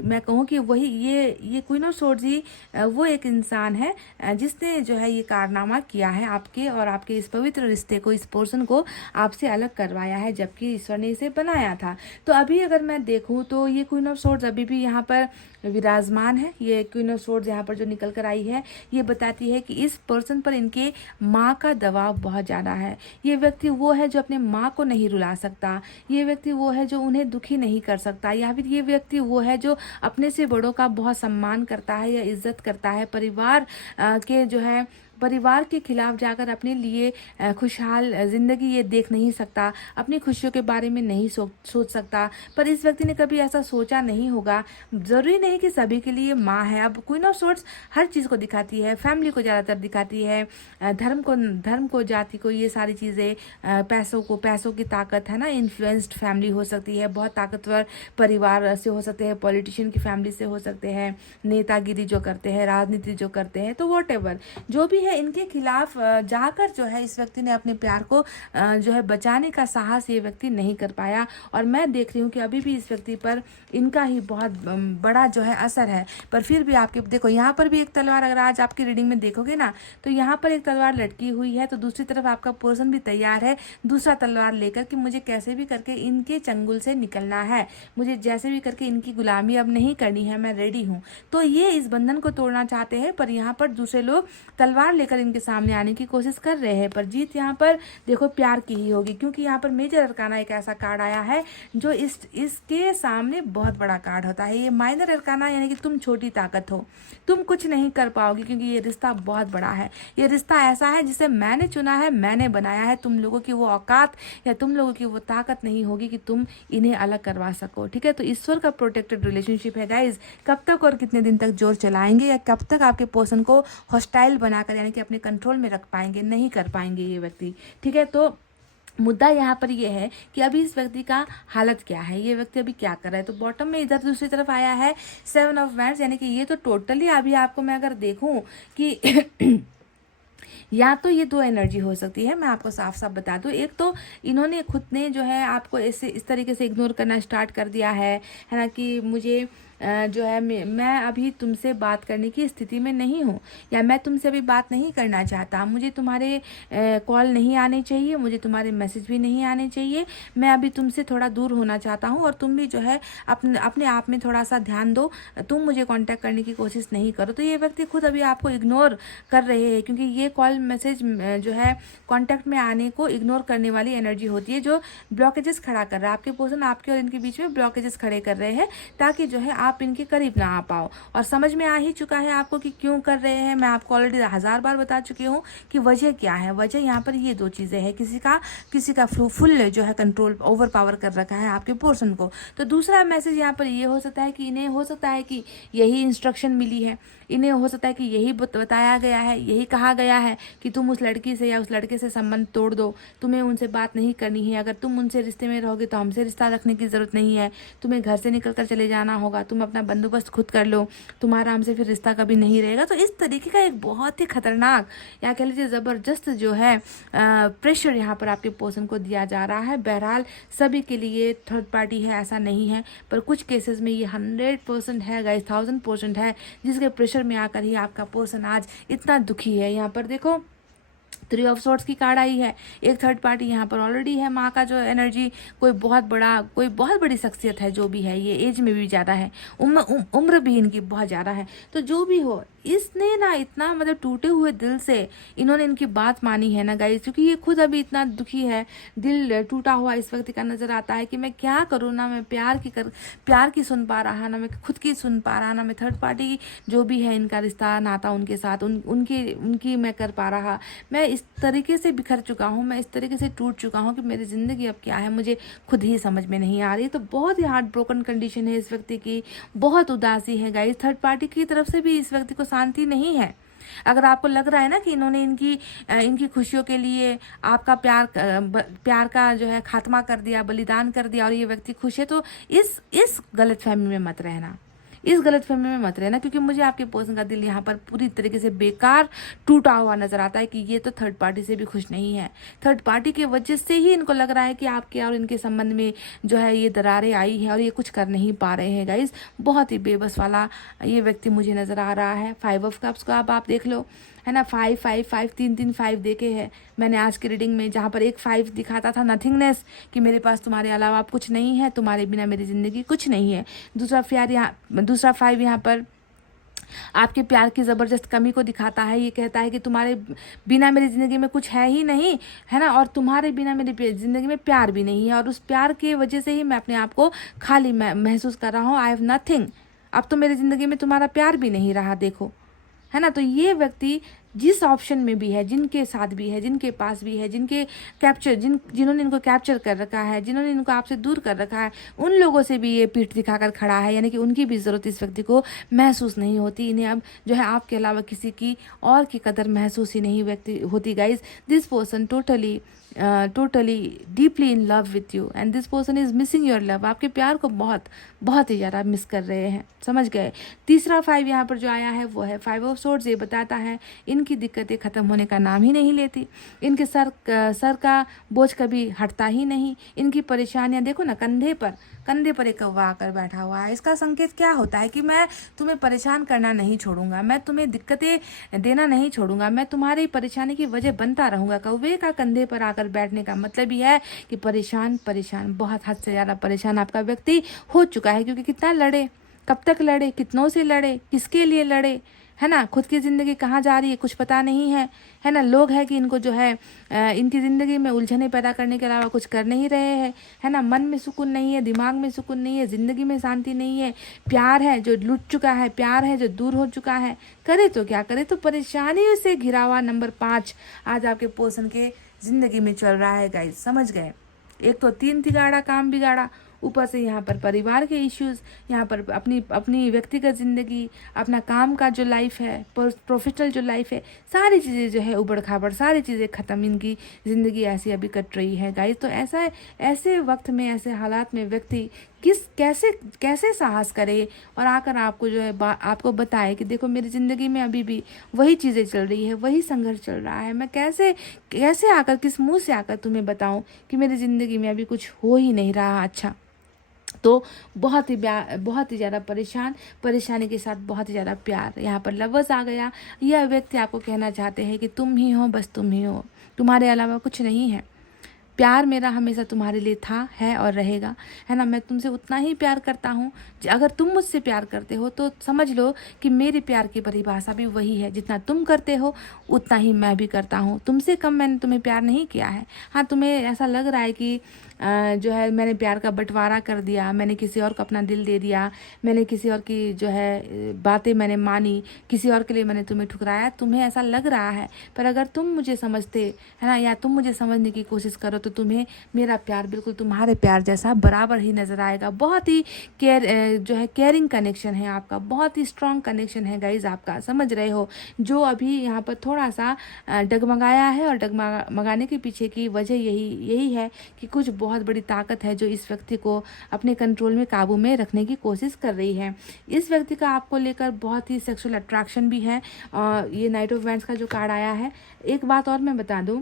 मैं कहूँ कि वही ये क्वीन ऑफ सोर्ड्स ही वो एक इंसान है जिसने जो है ये कारनामा किया है आपके और आपके इस पवित्र रिश्ते को, इस पर्सन को आपसे अलग करवाया है, जबकि ईश्वर ने इसे बनाया था। तो अभी अगर मैं देखूँ तो ये क्वीन ऑफ सोर्ड्स अभी भी यहाँ पर विराजमान है। ये क्वीन ऑफ सोर्ड्स यहाँ पर जो निकल कर आई है, ये बताती है कि इस पर्सन पर इनके माँ का दबाव बहुत ज़्यादा है। ये व्यक्ति वो है जो अपने माँ को नहीं रुला सकता, ये व्यक्ति वो है जो उन्हें दुखी नहीं कर सकता, या फिर ये व्यक्ति वो है जो अपने से बड़ों का बहुत सम्मान करता है या इज्जत करता है, परिवार के जो है परिवार के खिलाफ जाकर अपने लिए खुशहाल ज़िंदगी ये देख नहीं सकता, अपनी खुशियों के बारे में नहीं सोच सकता। पर इस व्यक्ति ने कभी ऐसा सोचा नहीं होगा। ज़रूरी नहीं कि सभी के लिए माँ है। अब क्वीन ऑफ सोर्ड्स हर चीज़ को दिखाती है, फैमिली को ज़्यादातर दिखाती है, धर्म को, जाति को, ये सारी चीज़ें, पैसों की ताकत है ना, इन्फ्लुएंस्ड फैमिली हो सकती है, बहुत ताकतवर परिवार से हो सकते हैं, पॉलिटिशियन की फैमिली से हो सकते हैं, नेतागिरी जो करते हैं, राजनीति जो करते हैं, तो वॉट एवर जो भी है इनके खिलाफ जाकर जो है इस व्यक्ति ने अपने प्यार को जो है बचाने का साहस ये व्यक्ति नहीं कर पाया। और मैं देख रही हूँ कि अभी भी इस व्यक्ति पर इनका ही बहुत बड़ा जो है असर है। पर फिर भी आपके देखो यहाँ पर भी एक तलवार, अगर आज आपकी रीडिंग में देखोगे ना तो यहाँ पर एक तलवार लटकी हुई है, तो दूसरी तरफ आपका पर्सन भी तैयार है दूसरा तलवार लेकर कि मुझे कैसे भी करके इनके चंगुल से निकलना है, मुझे जैसे भी करके इनकी गुलामी अब नहीं करनी है, मैं रेडी हूँ। तो ये इस बंधन को तोड़ना चाहते हैं, पर यहाँ पर दूसरे लोग तलवार लेकर इनके सामने आने की कोशिश कर रहे हैं। पर जीत यहाँ पर देखो प्यार की ही होगी, क्योंकि यहाँ पर मेजर अरकाना एक ऐसा कार्ड आया है जो इसके सामने बहुत बड़ा कार्ड होता है। ये माइनर अरकाना यानी कि तुम छोटी ताकत हो, तुम कुछ नहीं कर पाओगे, क्योंकि ये रिश्ता बहुत बड़ा है। ये रिश्ता ऐसा है जिसे मैंने चुना है, मैंने बनाया है। तुम लोगों की वो औकात या तुम लोगों की वो ताकत नहीं होगी कि तुम इन्हें अलग करवा सको, ठीक है। तो ईश्वर का प्रोटेक्टेड रिलेशनशिप है गाइज। कब तक और कितने दिन तक जोर चलाएंगे, या कब तक आपके पर्सन को हॉस्टाइल बनाकर यानी कि अपने कंट्रोल में रख पाएंगे, नहीं कर पाएंगे ये व्यक्ति, ठीक है। तो मुद्दा यहाँ पर ये है कि अभी इस व्यक्ति का हालत क्या है, ये व्यक्ति अभी क्या कर रहा है। तो बॉटम में इधर दूसरी तरफ आया है 7 ऑफ वैंड्स, यानी कि ये तो टोटली अभी आपको मैं अगर देखूं कि या तो ये दो एनर्जी हो सकती है, मैं आपको साफ साफ बता दूं। एक तो इन्होंने खुद ने जो है आपको ऐसे इस तरीके से इग्नोर करना स्टार्ट कर दिया है ना, कि मुझे जो है मैं अभी तुमसे बात करने की स्थिति में नहीं हूँ, या मैं तुमसे अभी बात नहीं करना चाहता, मुझे तुम्हारे कॉल नहीं आने चाहिए, मुझे तुम्हारे मैसेज भी नहीं आने चाहिए, मैं अभी तुमसे थोड़ा दूर होना चाहता हूँ। और तुम भी जो है अपने आप में थोड़ा सा ध्यान दो, तुम मुझे कांटेक्ट करने की कोशिश नहीं करो। तो ये व्यक्ति खुद अभी आपको इग्नोर कर रहे हैं, क्योंकि ये कॉल मैसेज जो है कांटेक्ट में आने को इग्नोर करने वाली एनर्जी होती है, जो ब्लॉकेजेस खड़ा कर रहा है। आपके पर्सन आपके और इनके बीच में ब्लॉकेजेस खड़े कर रहे हैं, ताकि जो है आप इनके करीब ना आ पाओ। और समझ में आ ही चुका है आपको कि क्यों कर रहे हैं। मैं आपको ऑलरेडी 1000 बार बता चुकी हूँ कि वजह क्या है। वजह यहाँ पर ये दो चीज़ें हैं, किसी का फुल जो है कंट्रोल ओवर पावर कर रखा है आपके पर्सन को। तो दूसरा मैसेज यहाँ पर ये हो सकता है कि इन्हें हो सकता है कि यही इंस्ट्रक्शन मिली है, इन्हें हो सकता है कि यही बताया गया है, यही कहा गया है कि तुम उस लड़की से या उस लड़के से संबंध तोड़ दो, तुम्हें उनसे बात नहीं करनी है, अगर तुम उनसे रिश्ते में रहोगे तो हमसे रिश्ता रखने की ज़रूरत नहीं है, तुम्हें घर से निकलकर चले जाना होगा, तुम अपना बंदोबस्त खुद कर लो, तुम्हारा हमसे फिर रिश्ता कभी नहीं रहेगा। तो इस तरीके का एक बहुत ही खतरनाक या कह लीजिए ज़बरदस्त जो है प्रेशर यहाँ पर आपके पर्सन को दिया जा रहा है। बहरहाल सभी के लिए थर्ड पार्टी है ऐसा नहीं है, पर कुछ केसेस में ये 100% है गाइस, 1000% है, जिसके प्रेशर में आकर ही आपका पर्सन आज इतना दुखी है। यहाँ पर देखो 3 ऑफ सॉर्ड्स की कार्ड आई है, एक थर्ड पार्टी यहाँ पर ऑलरेडी है। माँ का जो एनर्जी, कोई बहुत बड़ी शख्सियत है, जो भी है, ये एज में भी ज़्यादा है, उम्र भी इनकी बहुत ज़्यादा है। तो जो भी हो, इसने ना इतना मतलब टूटे हुए दिल से इन्होंने इनकी बात मानी है ना गाइस, क्योंकि ये खुद अभी इतना दुखी है, दिल टूटा हुआ इस व्यक्ति का नजर आता है कि मैं क्या करूँ ना, मैं प्यार की सुन पा रहा, ना मैं खुद की सुन पा रहा, ना मैं थर्ड पार्टी जो भी है इनका रिश्ता नाता उनके साथ उनकी मैं कर पा रहा। मैं इस तरीके से बिखर चुका हूँ, मैं इस तरीके से टूट चुका हूँ कि मेरी ज़िंदगी अब क्या है मुझे खुद ही समझ में नहीं आ रही। तो बहुत ही हार्ट ब्रोकन कंडीशन है इस व्यक्ति की, बहुत उदासी है गाइस। थर्ड पार्टी की तरफ से भी इस व्यक्ति को शांति नहीं है। अगर आपको लग रहा है ना कि इन्होंने इनकी खुशियों के लिए आपका प्यार का जो है खात्मा कर दिया, बलिदान कर दिया, और ये व्यक्ति खुश है, तो इस गलतफहमी में मत रहना, इस गलतफहमी में मत रहना, क्योंकि मुझे आपके पर्सन का दिल यहाँ पर पूरी तरीके से बेकार टूटा हुआ नजर आता है कि ये तो थर्ड पार्टी से भी खुश नहीं है। थर्ड पार्टी की वजह से ही इनको लग रहा है कि आपके और इनके संबंध में जो है ये दरारें आई हैं और ये कुछ कर नहीं पा रहे हैं गाइस। बहुत ही बेबस वाला ये व्यक्ति मुझे नजर आ रहा है। 5 ऑफ कप्स को अब आप देख लो, है ना, 5 5 5 3 5 देखे हैं मैंने आज की रीडिंग में, जहाँ पर एक 5 दिखाता था नथिंगनेस, कि मेरे पास तुम्हारे अलावा आप कुछ नहीं है, तुम्हारे बिना मेरी ज़िंदगी कुछ नहीं है। दूसरा 5 यहाँ पर आपके प्यार की ज़बरदस्त कमी को दिखाता है। ये कहता है कि तुम्हारे बिना मेरी ज़िंदगी में कुछ है ही नहीं, है ना, और तुम्हारे बिना मेरी ज़िंदगी में प्यार भी नहीं है, और उस प्यार की वजह से ही मैं अपने आप को खाली महसूस कर रहा हूँ। आई हैव नथिंग, अब तो मेरी ज़िंदगी में तुम्हारा प्यार भी नहीं रहा, देखो, है ना। तो ये व्यक्ति जिस ऑप्शन में भी है, जिनके साथ भी है, जिनके पास भी है, जिन्होंने इनको कैप्चर कर रखा है, जिन्होंने इनको आपसे दूर कर रखा है, उन लोगों से भी ये पीठ दिखाकर खड़ा है, यानी कि उनकी भी ज़रूरत इस व्यक्ति को महसूस नहीं होती। इन्हें अब जो है आपके अलावा किसी की और की कदर महसूस ही नहीं व्यक्ति होती guys. This person totally totally deeply in love with you and this person is missing your love. आपके प्यार को बहुत बहुत ही ज़्यादा मिस कर रहे हैं, समझ गए। तीसरा 5 यहाँ पर जो आया है वो है 5 ऑफ सोर्ड्स। ये बताता है इनकी दिक्कतें ख़त्म होने का नाम ही नहीं लेती, इनके सर का बोझ कभी हटता ही नहीं। इनकी परेशानियाँ देखो ना, कंधे पर एक कौवा आकर बैठा हुआ है। इसका संकेत क्या होता है कि मैं तुम्हें परेशान करना नहीं छोड़ूंगा, मैं तुम्हें दिक्कतें देना नहीं छोड़ूंगा, मैं तुम्हारी परेशानी की वजह बनता रहूंगा। कौवे का कंधे पर आकर बैठने का मतलब ही है कि परेशान बहुत हद से ज़्यादा परेशान आपका व्यक्ति हो चुका है। क्योंकि कितना लड़े, कब तक लड़े, कितनों से लड़े, किसके लिए लड़े, है ना। खुद की ज़िंदगी कहाँ जा रही है कुछ पता नहीं है ना। लोग है कि इनको जो है इनकी ज़िंदगी में उलझने पैदा करने के अलावा कुछ कर नहीं रहे हैं, है ना। मन में सुकून नहीं है, दिमाग में सुकून नहीं है, ज़िंदगी में शांति नहीं है। प्यार है जो लुट चुका है, प्यार है जो दूर हो चुका है। करे तो क्या करे, तो परेशानियों से घिरा हुआ नंबर 5 आज आपके पर्सन के ज़िंदगी में चल रहा है गाइस, समझ गए। एक तो 3 तिगाड़ा काम बिगाड़ा, ऊपर से यहाँ पर परिवार के इश्यूज, यहाँ पर अपनी व्यक्तिगत ज़िंदगी, अपना काम का जो लाइफ है, प्रोफेशनल जो लाइफ है, सारी चीज़ें जो है उबड़ खाबड़, सारी चीज़ें ख़त्म। इनकी ज़िंदगी ऐसी अभी कट रही है गाइस। तो ऐसे वक्त में, ऐसे हालात में व्यक्ति कैसे साहस करे और आकर आपको जो है आपको बताए कि देखो मेरी ज़िंदगी में अभी भी वही चीज़ें चल रही है, वही संघर्ष चल रहा है। मैं कैसे आकर, किस मुंह से आकर तुम्हें बताऊं कि मेरी ज़िंदगी में अभी कुछ हो ही नहीं रहा अच्छा। तो बहुत ही ज़्यादा परेशानी के साथ बहुत ही ज़्यादा प्यार। यहाँ पर लवर्स आ गया। यह व्यक्ति आपको कहना चाहते हैं कि तुम ही हो, बस तुम ही हो, तुम्हारे अलावा कुछ नहीं है। प्यार मेरा हमेशा तुम्हारे लिए था, है और रहेगा, है ना। मैं तुमसे उतना ही प्यार करता हूँ। अगर तुम मुझसे प्यार करते हो तो समझ लो कि मेरी प्यार की परिभाषा भी वही है। जितना तुम करते हो उतना ही मैं भी करता हूँ। तुमसे कम मैंने तुम्हें प्यार नहीं किया है। हाँ, तुम्हें ऐसा लग रहा है कि जो है मैंने प्यार का बंटवारा कर दिया, मैंने किसी और को अपना दिल दे दिया, मैंने किसी और की जो है बातें मैंने मानी, किसी और के लिए मैंने तुम्हें ठुकराया, तुम्हें ऐसा लग रहा है। पर अगर तुम मुझे समझते, है ना, या तुम मुझे समझने की कोशिश करो तो तुम्हें मेरा प्यार बिल्कुल तुम्हारे प्यार जैसा बराबर ही नज़र आएगा। बहुत ही जो है केयरिंग कनेक्शन है आपका, बहुत ही स्ट्रॉन्ग कनेक्शन है गाइज आपका, समझ रहे हो। जो अभी यहाँ पर थोड़ा सा डगमगाया है, और डगमगाने के पीछे की वजह यही है कि कुछ बहुत बड़ी ताकत है जो इस व्यक्ति को अपने कंट्रोल में, काबू में रखने की कोशिश कर रही है। इस व्यक्ति का आपको लेकर बहुत ही सेक्सुअल अट्रैक्शन भी है। ये नाइट ऑफ वैंड्स का जो कार्ड आया है, एक बात और मैं बता दूं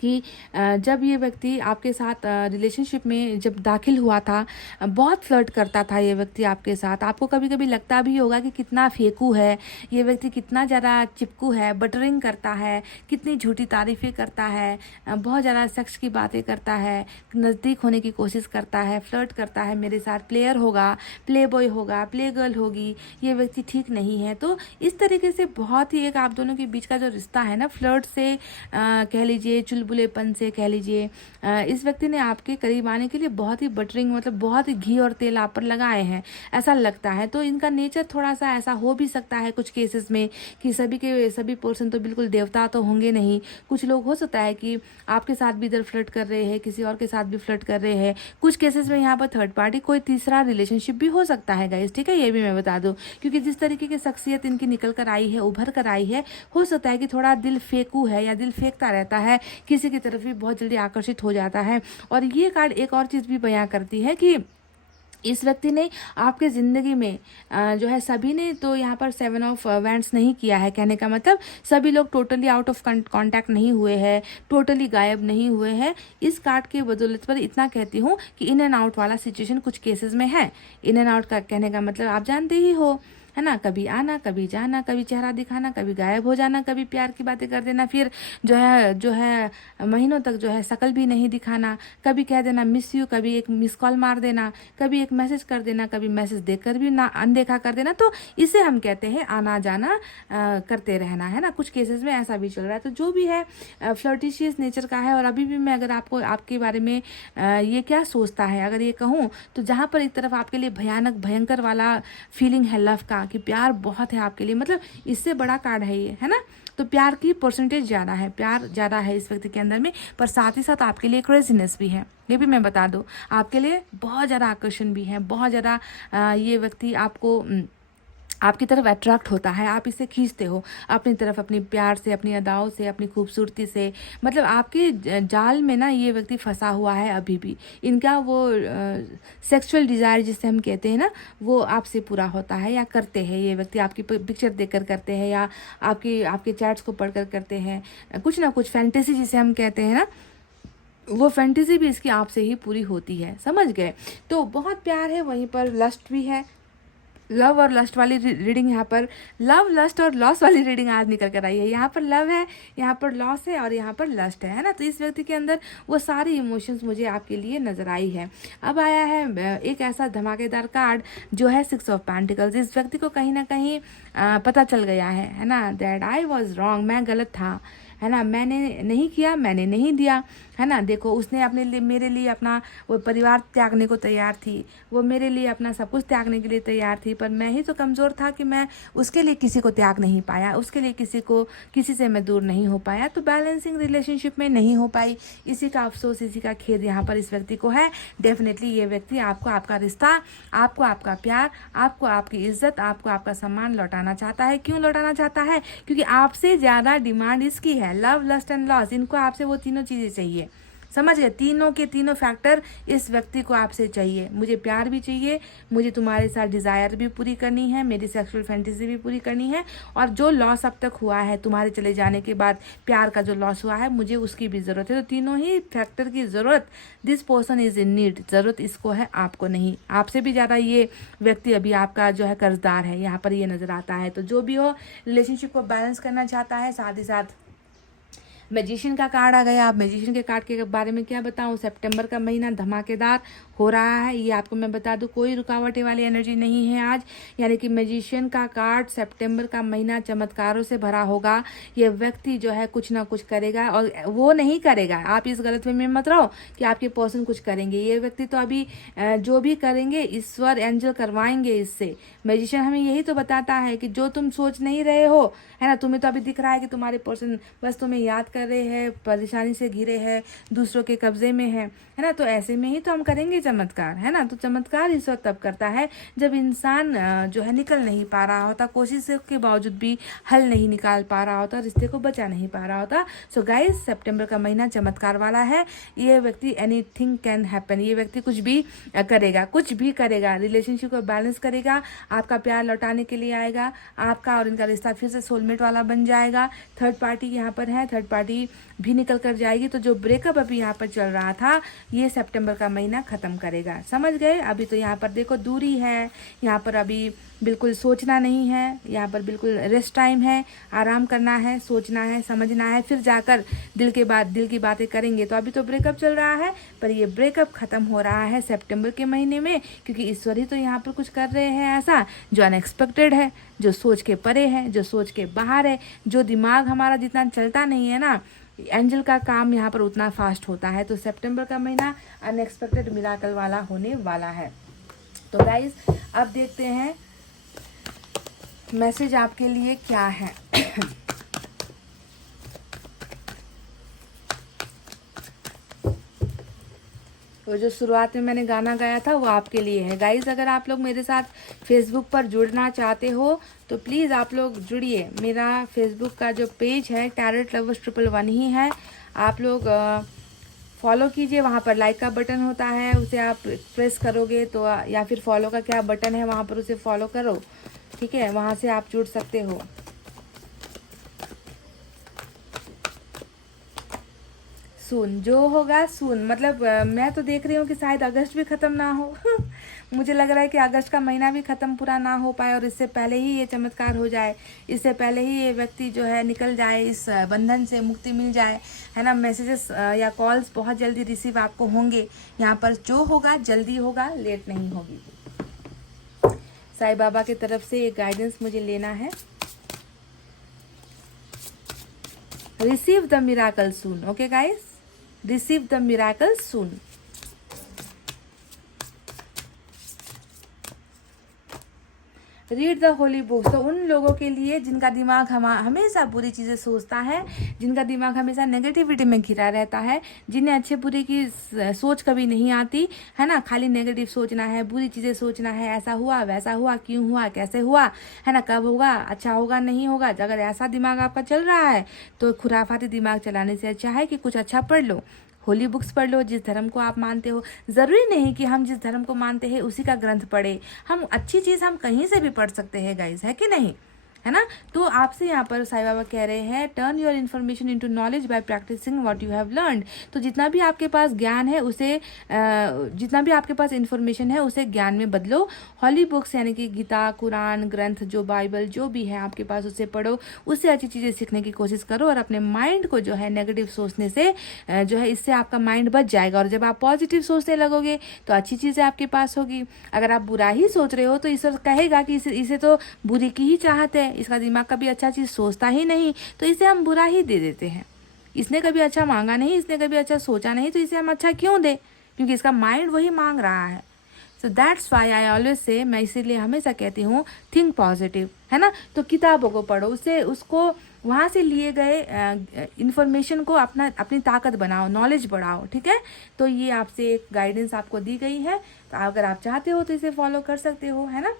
कि जब ये व्यक्ति आपके साथ रिलेशनशिप में जब दाखिल हुआ था, बहुत फ्लर्ट करता था ये व्यक्ति आपके साथ। आपको कभी कभी लगता भी होगा कि कितना फेंकू है ये व्यक्ति, कितना ज़्यादा चिपकू है, बटरिंग करता है, कितनी झूठी तारीफ़ें करता है, बहुत ज़्यादा सेक्स की बातें करता है, नज़दीक होने की कोशिश करता है, फ्लर्ट करता है मेरे साथ, प्लेयर होगा, प्ले बॉय होगा, प्ले गर्ल होगी, ये व्यक्ति ठीक नहीं है। तो इस तरीके से बहुत ही एक आप दोनों के बीच का जो रिश्ता है ना, फ्लर्ट से कह लीजिए, चुलबुलेपन से कह लीजिए, इस व्यक्ति ने आपके करीब आने के लिए बहुत ही बटरिंग, मतलब बहुत ही घी और तेल आप पर लगाए हैं, ऐसा लगता है। तो इनका नेचर थोड़ा सा ऐसा हो भी सकता है कुछ केसेस में कि सभी पर्सन तो बिल्कुल देवता तो होंगे नहीं। कुछ लोग हो सकता है कि आपके साथ भी इधर फ्लर्ट कर रहे हैं, किसी और के साथ भी फ्लर्ट कर रहे हैं। कुछ केसेस में यहाँ पर थर्ड पार्टी, कोई तीसरा रिलेशनशिप भी हो सकता है गाइस, ठीक है, ये भी मैं बता दूं। क्योंकि जिस तरीके की शख्सियत इनकी निकल कर आई है, उभर कर आई है, हो सकता है कि थोड़ा दिल फेंकू है या दिल फेंकता रहता है, किसी की तरफ भी बहुत जल्दी आकर्षित हो जाता है। और ये कार्ड एक और चीज़ भी बयां करती है कि इस व्यक्ति ने आपके ज़िंदगी में जो है, सभी ने तो यहाँ पर 7 ऑफ वैंड्स नहीं किया है। कहने का मतलब सभी लोग टोटली आउट ऑफ कॉन्टैक्ट नहीं हुए हैं, टोटली गायब नहीं हुए हैं। इस कार्ड के बदौलत पर इतना कहती हूँ कि इन एंड आउट वाला सिचुएशन कुछ केसेस में है। इन एंड आउट का कहने का मतलब आप जानते ही हो, है ना, कभी आना, कभी जाना, कभी चेहरा दिखाना, कभी गायब हो जाना, कभी प्यार की बातें कर देना, फिर जो है महीनों तक जो है शकल भी नहीं दिखाना, कभी कह देना मिस यू, कभी एक मिस कॉल मार देना, कभी एक मैसेज कर देना, कभी मैसेज देखकर भी ना अनदेखा कर देना। तो इसे हम कहते हैं आना जाना करते रहना, है ना। कुछ केसेस में ऐसा भी चल रहा है। तो जो भी है फ्लर्टिशियस नेचर का है। और अभी भी मैं अगर आपको आपके बारे में ये क्या सोचता है अगर ये कहूँ, तो जहाँ पर एक तरफ आपके लिए भयानक भयंकर वाला फीलिंग है लव का, कि प्यार बहुत है आपके लिए, मतलब इससे बड़ा कार्ड है ये, है ना। तो प्यार की परसेंटेज ज़्यादा है, प्यार ज़्यादा है इस व्यक्ति के अंदर में, पर साथ ही साथ आपके लिए क्रेजीनेस भी है, ये भी मैं बता दूं। आपके लिए बहुत ज़्यादा आकर्षण भी है, बहुत ज़्यादा ये व्यक्ति आपको आपकी तरफ अट्रैक्ट होता है, आप इसे खींचते हो अपनी तरफ, अपनी प्यार से, अपनी अदाओं से, अपनी खूबसूरती से। मतलब आपके जाल में ना ये व्यक्ति फंसा हुआ है अभी भी। इनका वो सेक्सुअल डिज़ायर जिसे हम कहते हैं ना, वो आपसे पूरा होता है या करते हैं। ये व्यक्ति आपकी पिक्चर देखकर करते हैं या आपके चैट्स को पढ़कर करते हैं। कुछ ना कुछ फैंटेसी जिसे हम कहते हैं ना, वो फैंटेसी भी इसकी आपसे ही पूरी होती है। समझ गए? तो बहुत प्यार है, वहीं पर लस्ट भी है। लव और लस्ट वाली रीडिंग यहाँ पर, लव लस्ट और लॉस वाली रीडिंग आज निकल कर आई है। यहाँ पर लव है, यहाँ पर लॉस है और यहाँ पर लस्ट है ना। तो इस व्यक्ति के अंदर वो सारी इमोशंस मुझे आपके लिए नजर आई है। अब आया है एक ऐसा धमाकेदार कार्ड जो है 6 ऑफ पेंटिकल्स। इस व्यक्ति को कहीं ना कहीं पता चल गया है ना, दैट आई वॉज रॉन्ग, मैं गलत था, है ना, मैंने नहीं किया, मैंने नहीं दिया, है ना। देखो, उसने अपने लिए, मेरे लिए अपना वो परिवार त्यागने को तैयार थी, वो मेरे लिए अपना सब कुछ त्यागने के लिए तैयार थी, पर मैं ही तो कमज़ोर था कि मैं उसके लिए किसी को त्याग नहीं पाया, उसके लिए किसी से मैं दूर नहीं हो पाया। तो बैलेंसिंग रिलेशनशिप में नहीं हो पाई, इसी का अफसोस, इसी का खेद यहाँ पर इस व्यक्ति को है। डेफिनेटली ये व्यक्ति आपको आपका रिश्ता, आपको आपका प्यार, आपको आपकी इज्जत, आपको आपका सम्मान लौटाना चाहता है। क्यों लौटाना चाहता है? क्योंकि आपसे ज़्यादा डिमांड इसकी है। लव, लस्ट एंड लॉस, इनको आपसे वो तीनों चीज़ें चाहिए। समझ गए? तीनों के तीनों फैक्टर इस व्यक्ति को आपसे चाहिए। मुझे प्यार भी चाहिए, मुझे तुम्हारे साथ डिज़ायर भी पूरी करनी है, मेरी सेक्सुअल फैंटेसी भी पूरी करनी है, और जो लॉस अब तक हुआ है तुम्हारे चले जाने के बाद, प्यार का जो लॉस हुआ है, मुझे उसकी भी ज़रूरत है। तो तीनों ही फैक्टर की ज़रूरत, this person is in need, ज़रूरत इसको है, आपको नहीं। आपसे भी ज़्यादा ये व्यक्ति अभी आपका जो है कर्जदार है, यहाँ पर ये नज़र आता है। तो जो भी हो, रिलेशनशिप को बैलेंस करना चाहता है। साथ ही साथ मैजिशियन का कार्ड आ गया। आप मैजिशियन के कार्ड के बारे में क्या बताऊं? सितंबर का महीना धमाकेदार हो रहा है, ये आपको मैं बता दूं। कोई रुकावटें वाली एनर्जी नहीं है आज, यानी कि मैजिशियन का कार्ड, सितंबर का महीना चमत्कारों से भरा होगा। ये व्यक्ति जो है कुछ ना कुछ करेगा, और वो नहीं करेगा, आप इस गलतफहमी में मत रहो कि आपके पर्सन कुछ करेंगे। ये व्यक्ति तो अभी जो भी करेंगे ईश्वर, एंजल करवाएंगे इससे। मैजिशियन हमें यही तो बताता है कि जो तुम सोच नहीं रहे हो, है ना, तुम्हें तो अभी दिख रहा है कि तुम्हारे पर्सन बस तुम्हें याद कर रहे हैं, परेशानी से घिरे हैं, दूसरों के कब्जे में है ना। तो ऐसे में ही तो हम करेंगे चमत्कार, है ना। तो चमत्कार इस वक्त तब करता है जब इंसान जो है निकल नहीं पा रहा होता, कोशिश के बावजूद भी हल नहीं निकाल पा रहा होता, रिश्ते को बचा नहीं पा रहा होता। सो गाइस, सितंबर का महीना चमत्कार वाला है। ये व्यक्ति एनीथिंग कैन हैपन, ये व्यक्ति कुछ भी करेगा, कुछ भी करेगा, रिलेशनशिप को बैलेंस करेगा, आपका प्यार लौटाने के लिए आएगा, आपका और इनका रिश्ता फिर से सोलमेट वाला बन जाएगा। थर्ड पार्टी यहाँ पर है, थर्ड पार्टी भी निकल कर जाएगी। तो जो ब्रेकअप अभी यहाँ पर चल रहा था, ये सितंबर का महीना ख़त्म करेगा। समझ गए? अभी तो यहाँ पर देखो दूरी है, यहाँ पर अभी बिल्कुल सोचना नहीं है, यहाँ पर बिल्कुल रेस्ट टाइम है, आराम करना है, सोचना है, समझना है, फिर जाकर दिल की बातें करेंगे। तो अभी तो ब्रेकअप चल रहा है, पर ये ब्रेकअप ख़त्म हो रहा है सितंबर के महीने में, क्योंकि ईश्वर ही तो यहाँ पर कुछ कर रहे हैं ऐसा जो अनएक्सपेक्टेड है, जो सोच के परे है, जो सोच के बाहर है, जो दिमाग हमारा जितना चलता नहीं है ना, एंजल का काम यहाँ पर उतना फास्ट होता है। तो सितंबर का महीना अनएक्सपेक्टेड मिराकल वाला होने वाला है। तो गाइज, अब देखते हैं मैसेज आपके लिए क्या है। वो जो शुरुआत में मैंने गाना गाया था वो आपके लिए है। गाइज, अगर आप लोग मेरे साथ फेसबुक पर जुड़ना चाहते हो तो प्लीज़ आप लोग जुड़िए। मेरा फेसबुक का जो पेज है टैरेट लवर्स 111 ही है, आप लोग फॉलो कीजिए। वहाँ पर लाइक का बटन होता है, उसे आप प्रेस करोगे तो, या फिर फॉलो का क्या बटन है वहाँ पर, उसे फॉलो करो, ठीक है, वहाँ से आप जुड़ सकते हो। सून, जो होगा सून, मतलब मैं तो देख रही हूँ कि शायद अगस्त भी ख़त्म ना हो। मुझे लग रहा है कि अगस्त का महीना भी ख़त्म पूरा ना हो पाए, और इससे पहले ही ये चमत्कार हो जाए, इससे पहले ही ये व्यक्ति जो है निकल जाए, इस बंधन से मुक्ति मिल जाए, है ना। मैसेजेस या कॉल्स बहुत जल्दी रिसीव आपको होंगे। यहाँ पर जो होगा जल्दी होगा, लेट नहीं होगी। साईं बाबा की तरफ से एक गाइडेंस मुझे लेना है। Receive the miracle soon, okay guys, receive the miracle soon. Read the holy books. तो उन लोगों के लिए जिनका दिमाग हमेशा बुरी चीज़ें सोचता है, जिनका दिमाग हमेशा नेगेटिविटी में घिरा रहता है, जिन्हें अच्छे बुरे की सोच कभी नहीं आती है ना, खाली नेगेटिव सोचना है, बुरी चीज़ें सोचना है, ऐसा हुआ वैसा हुआ, क्यों हुआ, कैसे हुआ, है ना, कब होगा, अच्छा होगा नहीं होगा। अगर ऐसा दिमाग आपका चल रहा है तो खुराफाती दिमाग चलाने से अच्छा है कि कुछ अच्छा पढ़ लो, होली बुक्स पढ़ लो। जिस धर्म को आप मानते हो, ज़रूरी नहीं कि हम जिस धर्म को मानते हैं उसी का ग्रंथ पढ़े, हम अच्छी चीज़ हम कहीं से भी पढ़ सकते हैं गाइस, है कि नहीं, है ना। तो आपसे यहाँ पर साईं बाबा कह रहे हैं turn your information into knowledge by practising what you have learned. तो जितना भी आपके पास ज्ञान है उसे जितना भी आपके पास इन्फॉर्मेशन है उसे ज्ञान में बदलो। हॉली बुक्स यानी कि गीता, कुरान, ग्रंथ, जो बाइबल जो भी है आपके पास उसे पढ़ो, उससे अच्छी चीज़ें सीखने की कोशिश करो और अपने माइंड को जो है नेगेटिव सोचने से जो है इससे आपका माइंड बच जाएगा। और जब आप पॉजिटिव सोचने लगोगे तो अच्छी चीज़ें आपके पास होगी। अगर आप बुरा ही सोच रहे हो तो ईश्वर कहेगा कि इसे तो बुरी की ही चाहत है, इसका दिमाग कभी अच्छा चीज़ सोचता ही नहीं, तो इसे हम बुरा ही दे देते हैं। इसने कभी अच्छा मांगा नहीं, इसने कभी अच्छा सोचा नहीं, तो इसे हम अच्छा क्यों दे, क्योंकि इसका माइंड वही मांग रहा है। So that's why I always say, मैं इसीलिए हमेशा कहती हूँ थिंक पॉजिटिव, है ना। तो किताबों को पढ़ो, उसको वहाँ से लिए गए इन्फॉर्मेशन को अपनी ताकत बनाओ, नॉलेज बढ़ाओ, ठीक है। तो ये आपसे एक गाइडेंस आपको दी गई है, तो अगर आप चाहते हो तो इसे फॉलो कर सकते हो, है ना।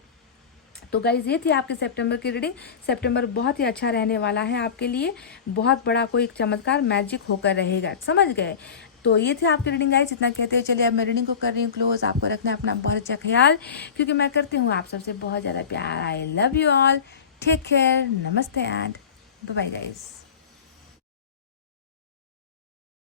तो गाइज ये थी आपके सितंबर की रीडिंग। सितंबर बहुत ही अच्छा रहने वाला है आपके लिए, बहुत बड़ा कोई चमत्कार मैजिक होकर रहेगा, समझ गए। तो ये थी आपकी रीडिंग गाइज, इतना कहते हुए चलिए अब मैं रीडिंग को कर रही हूँ क्लोज। आपको रखना है अपना बहुत अच्छा ख्याल, क्योंकि मैं करती हूँ आप सबसे बहुत ज़्यादा प्यार। I love you all, take care, नमस्ते एंड बाय बाय गाइज।